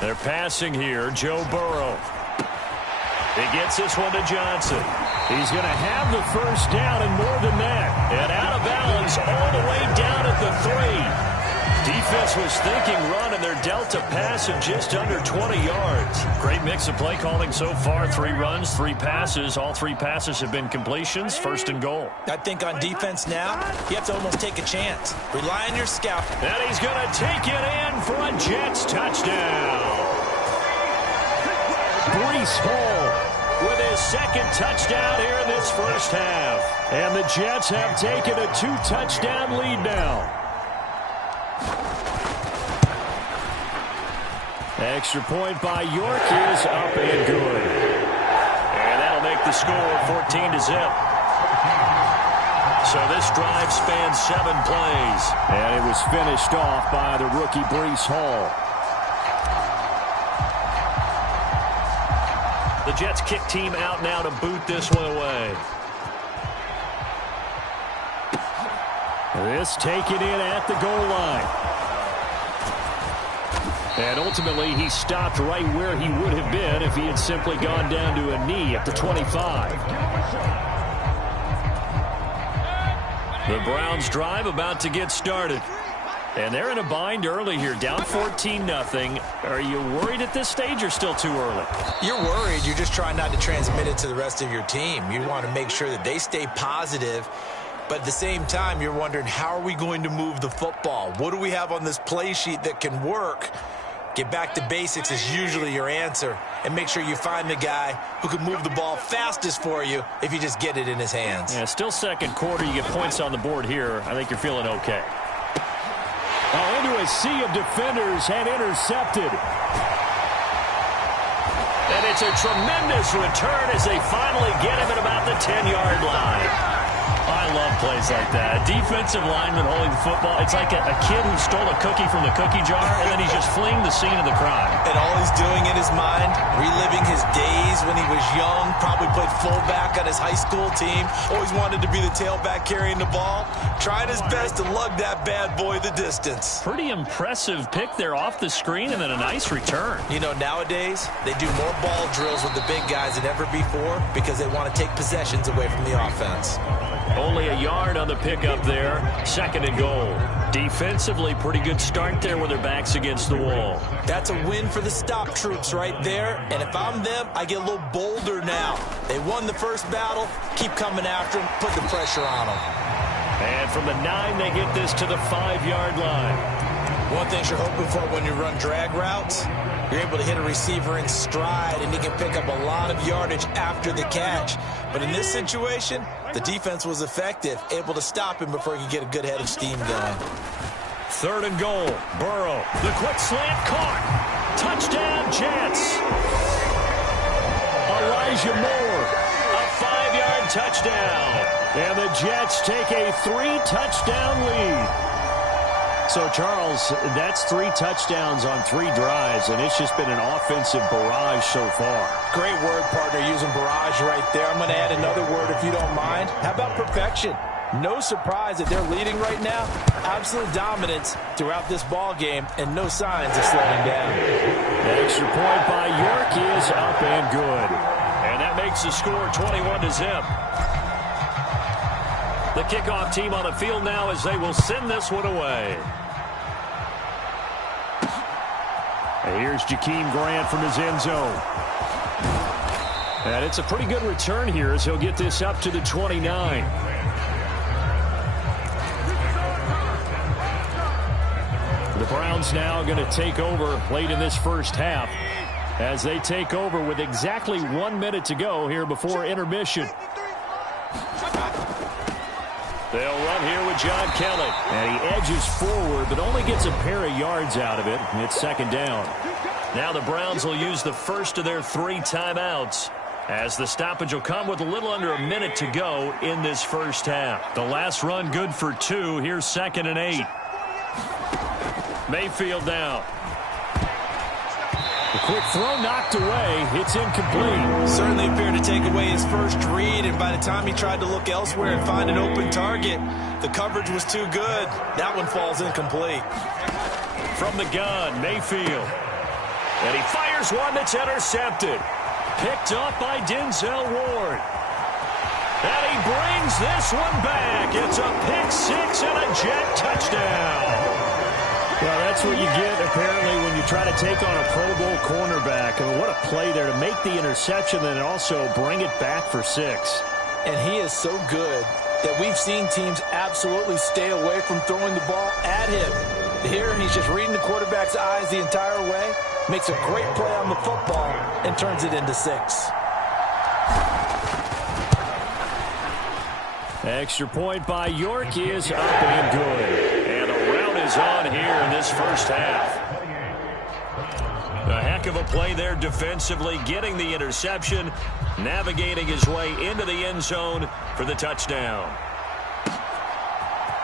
They're passing here, Joe Burrow. He gets this one to Johnson. He's going to have the first down and more than that. And out of bounds all the way down at the 3. Defense was thinking run, and they're dealt a pass of just under 20 yards. Great mix of play calling so far. 3 runs, 3 passes. All 3 passes have been completions. First and goal. I think on defense now, you have to almost take a chance. Rely on your scout. And he's going to take it in for a Jets touchdown. Breece Hall with his second touchdown here in this first half. And the Jets have taken a 2-touchdown lead now. Extra point by York is up and good. And that'll make the score 14-0. So this drive spans 7 plays. And it was finished off by the rookie Breece Hall. The Jets kick team out now to boot this one away. This taken in at the goal line. And ultimately, he stopped right where he would have been if he had simply gone down to a knee at the 25. The Browns drive about to get started. And they're in a bind early here, down 14-0. Are you worried at this stage or still too early? You're worried. You're just trying not to transmit it to the rest of your team. You want to make sure that they stay positive. But at the same time, you're wondering, how are we going to move the football? What do we have on this play sheet that can work? Get back to basics is usually your answer. And make sure you find the guy who can move the ball fastest for you if you just get it in his hands. Yeah, still second quarter. You get points on the board here. I think you're feeling okay. Into a sea of defenders and intercepted. And it's a tremendous return as they finally get him at about the 10-yard line. I love plays like that. A defensive lineman holding the football. It's like a kid who stole a cookie from the cookie jar, and then he's just fleeing the scene of the crime. And all he's doing in his mind, reliving his days when he was young, probably played fullback on his high school team, always wanted to be the tailback carrying the ball, trying his best to lug that bad boy the distance. Pretty impressive pick there off the screen, and then a nice return. You know, nowadays, they do more ball drills with the big guys than ever before because they want to take possessions away from the offense. Only a yard on the pickup there. Second and goal. Defensively, pretty good start there with their backs against the wall. That's a win for the stop troops right there. And if I'm them, I get a little bolder now. They won the first battle. Keep coming after them. Put the pressure on them. And from the 9, they get this to the 5-yard line. One thing you're hoping for when you run drag routes, you're able to hit a receiver in stride, and he can pick up a lot of yardage after the catch. But in this situation, the defense was effective, able to stop him before he could get a good head of steam going. Third and goal. Burrow. The quick slant caught. Touchdown, Jets. Elijah Moore. A 5-yard touchdown. And the Jets take a 3-touchdown lead. So, Charles, that's 3 touchdowns on 3 drives, and it's just been an offensive barrage so far. Great word, partner, using barrage right there. I'm going to add another word if you don't mind. How about perfection? No surprise that they're leading right now. Absolute dominance throughout this ball game, and no signs of slowing down. The extra point by York is up and good. And that makes the score 21-0. The kickoff team on the field now as they will send this one away. And here's Jakeem Grant from his end zone. And it's a pretty good return here as he'll get this up to the 29. The Browns now going to take over late in this first half as they take over with exactly 1 minute to go here before intermission. They'll run here with John Kelly. And he edges forward, but only gets a pair of yards out of it. It's second down. Now the Browns will use the first of their 3 timeouts, as the stoppage will come with a little under a minute to go in this first half. The last run good for 2. Here's 2nd and 8. Mayfield down. The quick throw knocked away. It's incomplete. Certainly appeared to take away his first read, and by the time he tried to look elsewhere and find an open target, the coverage was too good. That one falls incomplete. From the gun, Mayfield. And he fires one that's intercepted. Picked up by Denzel Ward. And he brings this one back. It's a pick 6 and a Jet touchdown. Well, that's what you get, apparently, when you try to take on a Pro Bowl cornerback. I mean, what a play there to make the interception and also bring it back for 6. And he is so good that we've seen teams absolutely stay away from throwing the ball at him. Here, he's just reading the quarterback's eyes the entire way, makes a great play on the football, and turns it into 6. Extra point by York is up and good. And a rout is on here in this first half. A heck of a play there defensively, getting the interception, navigating his way into the end zone for the touchdown.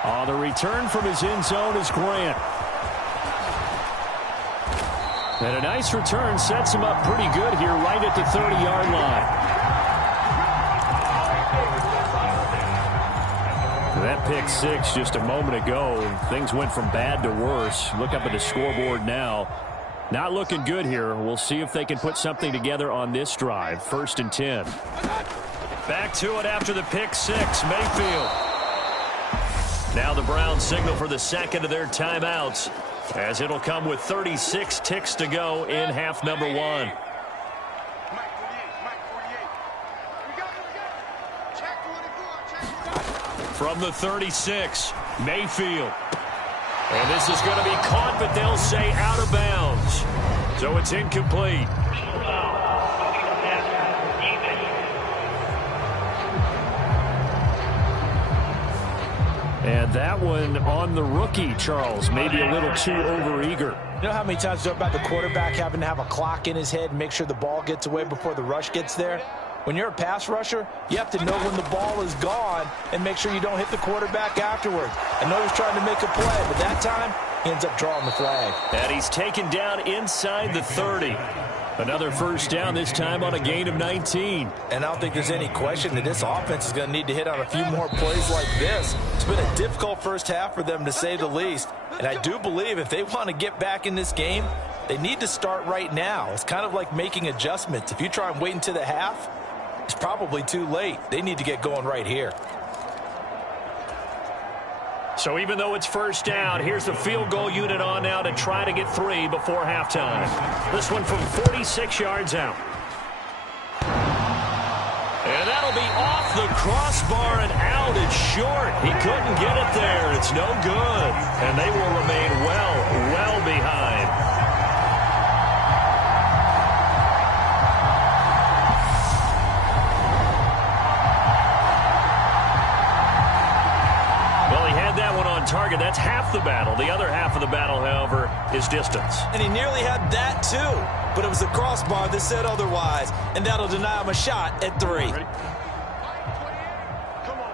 On the return from his end zone is Grant. And a nice return sets him up pretty good here right at the 30-yard line. That pick 6 just a moment ago. Things went from bad to worse. Look up at the scoreboard now. Not looking good here. We'll see if they can put something together on this drive. 1st and 10. Back to it after the pick 6. Mayfield. Now the Browns signal for the second of their timeouts, as it'll come with 36 ticks to go in half number 1. From the 36, Mayfield. And this is going to be caught, but they'll say out of bounds. So it's incomplete. And that one on the rookie, Charles, maybe a little too overeager. You know how many times about the quarterback having to have a clock in his head and make sure the ball gets away before the rush gets there? When you're a pass rusher, you have to know when the ball is gone and make sure you don't hit the quarterback afterwards. I know he's trying to make a play, but that time he ends up drawing the flag. And he's taken down inside the 30. Another first down, this time on a gain of 19. And I don't think there's any question that this offense is going to need to hit on a few more plays like this. It's been a difficult first half for them, to say the least. And I do believe if they want to get back in this game, they need to start right now. It's kind of like making adjustments. If you try and wait until the half, it's probably too late. They need to get going right here. So even though it's first down, here's the field goal unit on now to try to get 3 before halftime. This one from 46 yards out. And that'll be off the crossbar and out. It's short. He couldn't get it there. It's no good. And they will remain well behind. Target. That's half the battle. The other half of the battle, however, is distance. And he nearly had that too, but it was the crossbar that said otherwise, and that'll deny him a shot at 3. Come on.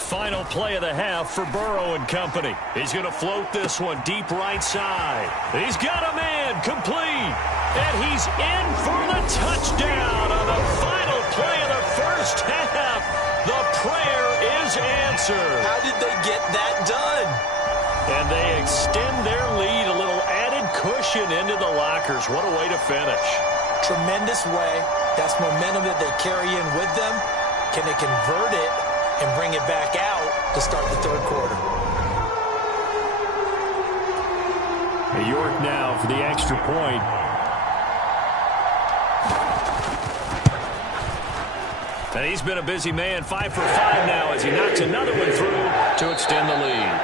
Final play of the half for Burrow and company. He's going to float this one deep right side. He's got a man complete, and he's in for the touchdown on the final play of the first half. The prayer is answered. How did they get that done? And they extend their lead, a little added cushion into the lockers. What a way to finish. Tremendous way. That's momentum that they carry in with them. Can they convert it and bring it back out to start the third quarter? York now for the extra point. And he's been a busy man, 5 for 5 now as he knocks another one through to extend the lead.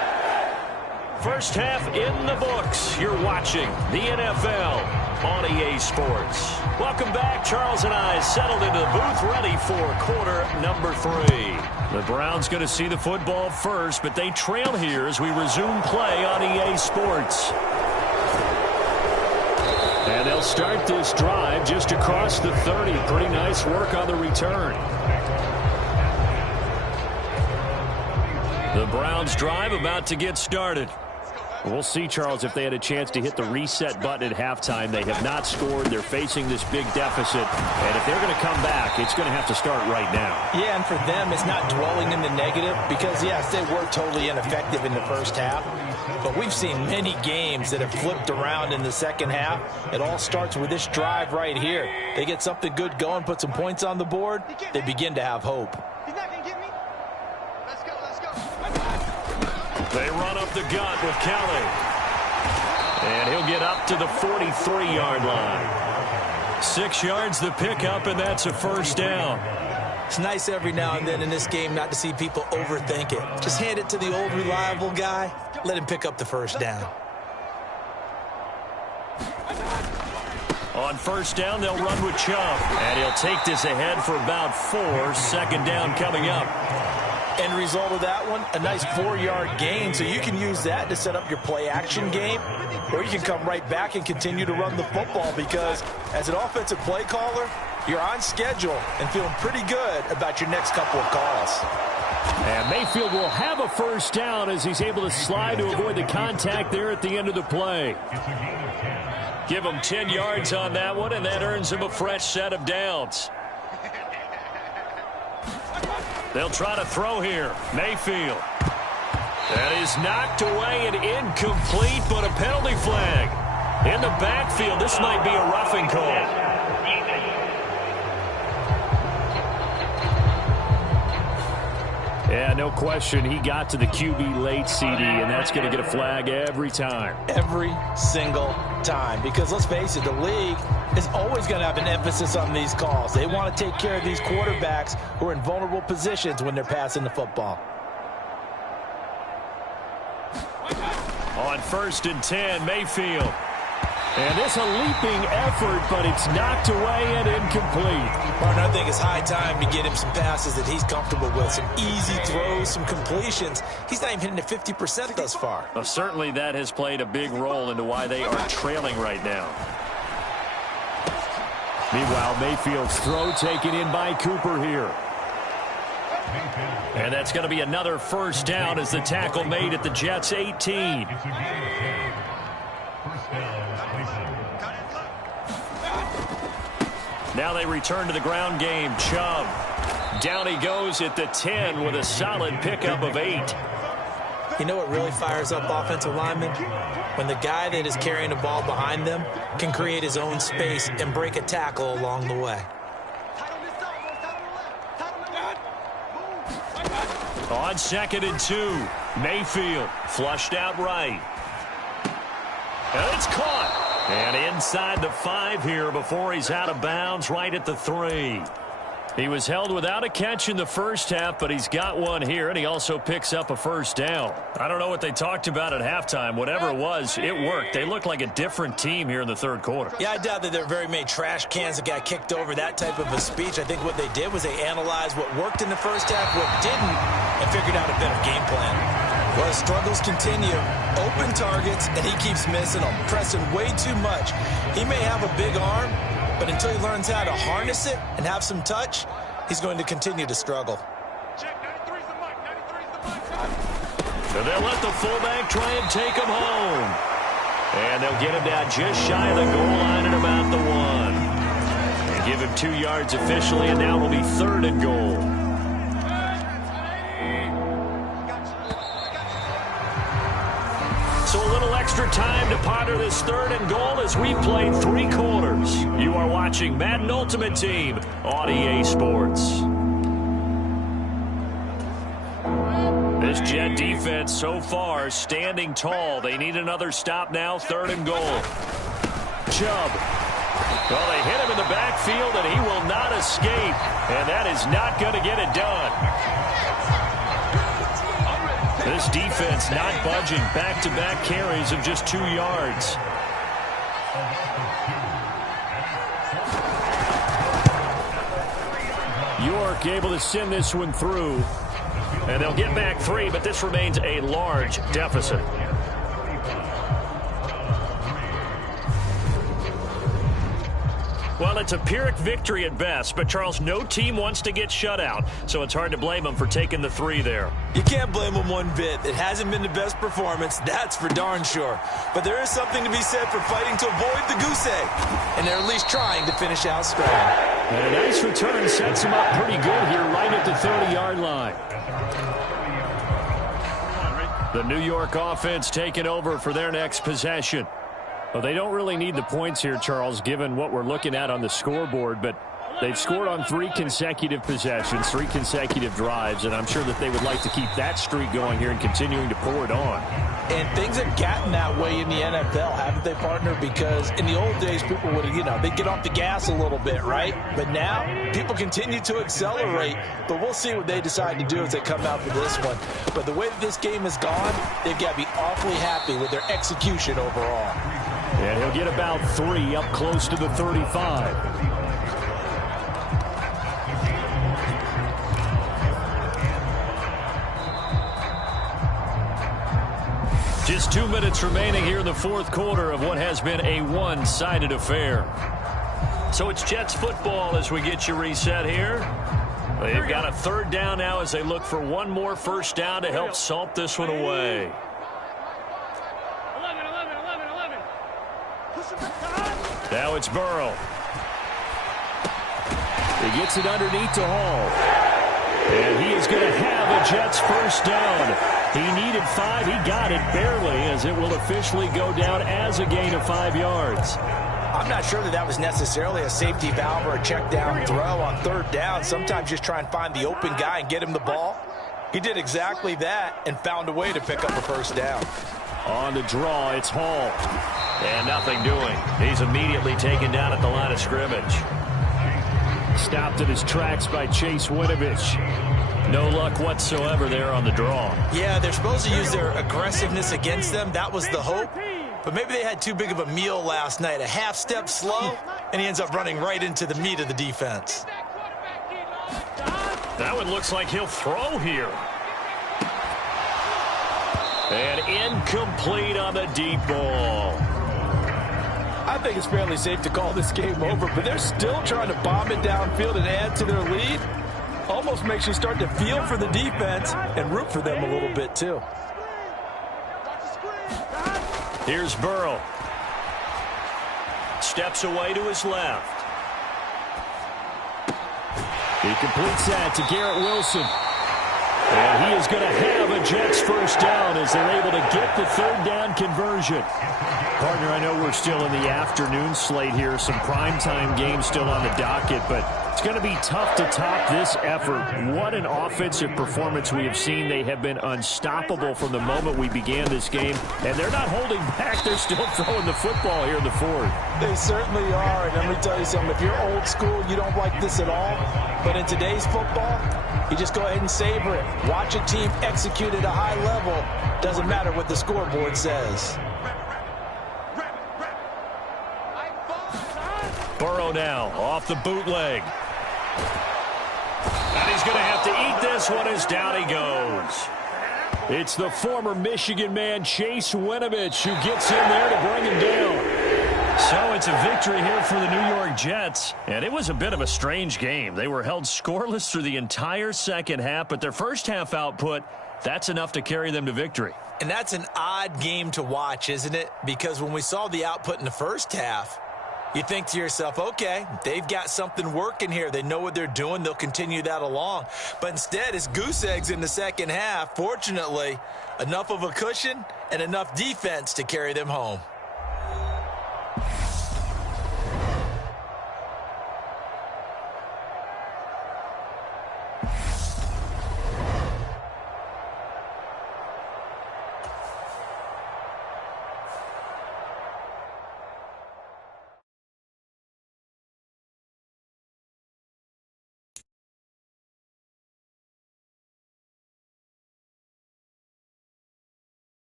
First half in the books. You're watching the NFL on EA Sports. Welcome back. Charles and I settled into the booth, ready for quarter number 3. The Browns going to see the football first, but they trail here as we resume play on EA Sports. And they'll start this drive just across the 30. Pretty nice work on the return. The Browns drive about to get started. We'll see, Charles, if they had a chance to hit the reset button at halftime. They have not scored. They're facing this big deficit. And if they're going to come back, it's going to have to start right now. Yeah, and for them, it's not dwelling in the negative because, yes, they were totally ineffective in the first half. But we've seen many games that have flipped around in the second half. It all starts with this drive right here. They get something good going, put some points on the board, they begin to have hope. He's not going to get me. Let's go. They run up the gut with Kelly. And he'll get up to the 43-yard line. 6 yards the pickup, and that's a first down. It's nice every now and then in this game not to see people overthink it. Just hand it to the old reliable guy. Let him pick up the first down. On first down, they'll run with Chubb. And he'll take this ahead for about 4. Second down coming up. End result of that one, a nice 4-yard gain. So you can use that to set up your play-action game. Or you can come right back and continue to run the football because as an offensive play caller, you're on schedule and feeling pretty good about your next couple of calls. And Mayfield will have a first down as he's able to slide to avoid the contact there at the end of the play. Give him 10 yards on that one, and that earns him a fresh set of downs. They'll try to throw here. Mayfield. That is knocked away and incomplete, but a penalty flag. In the backfield, this might be a roughing call. Yeah, no question. He got to the QB late, CD, and that's going to get a flag every time. Every single time. Because let's face it, the league is always going to have an emphasis on these calls. They want to take care of these quarterbacks who are in vulnerable positions when they're passing the football. On 1st and 10, Mayfield. And this a leaping effort, but it's knocked away and incomplete. Martin, I think it's high time to get him some passes that he's comfortable with. Some easy throws, some completions. He's not even hitting at 50% thus far. Well, certainly that has played a big role into why they are trailing right now. Meanwhile, Mayfield's throw taken in by Cooper here. And that's going to be another first down as the tackle made at the Jets' 18. Now they return to the ground game. Chubb. Down he goes at the 10 with a solid pickup of 8. You know what really fires up offensive linemen? When the guy that is carrying the ball behind them can create his own space and break a tackle along the way. On 2nd and 2, Mayfield flushed out right. And it's caught. And inside the 5 here before he's out of bounds right at the 3. He was held without a catch in the first half, but he's got one here, and he also picks up a first down. I don't know what they talked about at halftime. Whatever it was, it worked. They looked like a different team here in the third quarter. Yeah, I doubt that there were very many trash cans that got kicked over, that type of a speech. I think what they did was they analyzed what worked in the first half, what didn't, and figured out a better game plan. Well, his struggles continue. Open targets, and he keeps missing them, pressing way too much. He may have a big arm, but until he learns how to harness it and have some touch, he's going to continue to struggle. So they'll let the fullback try and take him home. And they'll get him down just shy of the goal line at about the 1. And give him 2 yards officially, and now it'll be 3rd and goal. So a little extra time to ponder this 3rd and goal as we played 3 quarters. You are watching Madden Ultimate Team on EA Sports. This Jet defense so far standing tall. They need another stop now, 3rd and goal. Chubb. Well, they hit him in the backfield, and he will not escape. And that is not going to get it done. This defense not budging. Back-to-back carries of just 2 yards. York able to send this one through. And they'll get back 3, but this remains a large deficit. Well, it's a Pyrrhic victory at best, but, Charles, no team wants to get shut out, so it's hard to blame them for taking the 3 there. You can't blame them one bit. It hasn't been the best performance, that's for darn sure. But there is something to be said for fighting to avoid the goose egg, and they're at least trying to finish out strong. And a nice return sets them up pretty good here right at the 30-yard line. The New York offense taking over for their next possession. Well, they don't really need the points here, Charles, given what we're looking at on the scoreboard, but they've scored on 3 consecutive possessions, 3 consecutive drives, and I'm sure that they would like to keep that streak going here and continuing to pour it on. And things have gotten that way in the NFL, haven't they, partner? Because in the old days, people would, they'd get off the gas a little bit, right? But now, people continue to accelerate, but we'll see what they decide to do as they come out for this one. But the way that this game has gone, they've got to be awfully happy with their execution overall. And he'll get about 3 up close to the 35. Just 2 minutes remaining here in the 4th quarter of what has been a one-sided affair. So it's Jets football as we get you reset here. They've got a 3rd down now as they look for one more first down to help salt this one away. Now it's Burrow. He gets it underneath to Hall. And he is going to have a Jets first down. He needed 5. He got it barely as it will officially go down as a gain of 5 yards. I'm not sure that was necessarily a safety valve or a check down throw on 3rd down. Sometimes just try and find the open guy and get him the ball. He did exactly that and found a way to pick up a first down. On the draw, it's Hall. And nothing doing. He's immediately taken down at the line of scrimmage. Stopped in his tracks by Chase Winovich. No luck whatsoever there on the draw. Yeah, they're supposed to use their aggressiveness against them. That was the hope. But maybe they had too big of a meal last night. A half step slow, and he ends up running right into the meat of the defense. That one looks like he'll throw here. And incomplete on the deep ball. I think it's fairly safe to call this game over, but they're still trying to bomb it downfield and add to their lead. Almost makes you start to feel for the defense and root for them a little bit, too. Here's Burrow. Steps away to his left. He completes that to Garrett Wilson. And he is going to have a Jets first down as they're able to get the third down conversion. Partner, I know we're still in the afternoon slate here. Some primetime games still on the docket, but it's going to be tough to top this effort. What an offensive performance we have seen. They have been unstoppable from the moment we began this game, and they're not holding back. They're still throwing the football here in the fourth. They certainly are, and let me tell you something. If you're old school, you don't like this at all. But in today's football, you just go ahead and savor it. Watch a team execute at a high level. Doesn't matter what the scoreboard says. Burrow now off the bootleg. And he's going to have to eat this one as down he goes. It's the former Michigan man, Chase Winovich, who gets in there to bring him down. So it's a victory here for the New York Jets. And it was a bit of a strange game. They were held scoreless through the entire second half, but their first half output, that's enough to carry them to victory. And that's an odd game to watch, isn't it? Because when we saw the output in the first half, you think to yourself, okay, they've got something working here. They know what they're doing. They'll continue that along. But instead, it's goose eggs in the second half. Fortunately, enough of a cushion and enough defense to carry them home.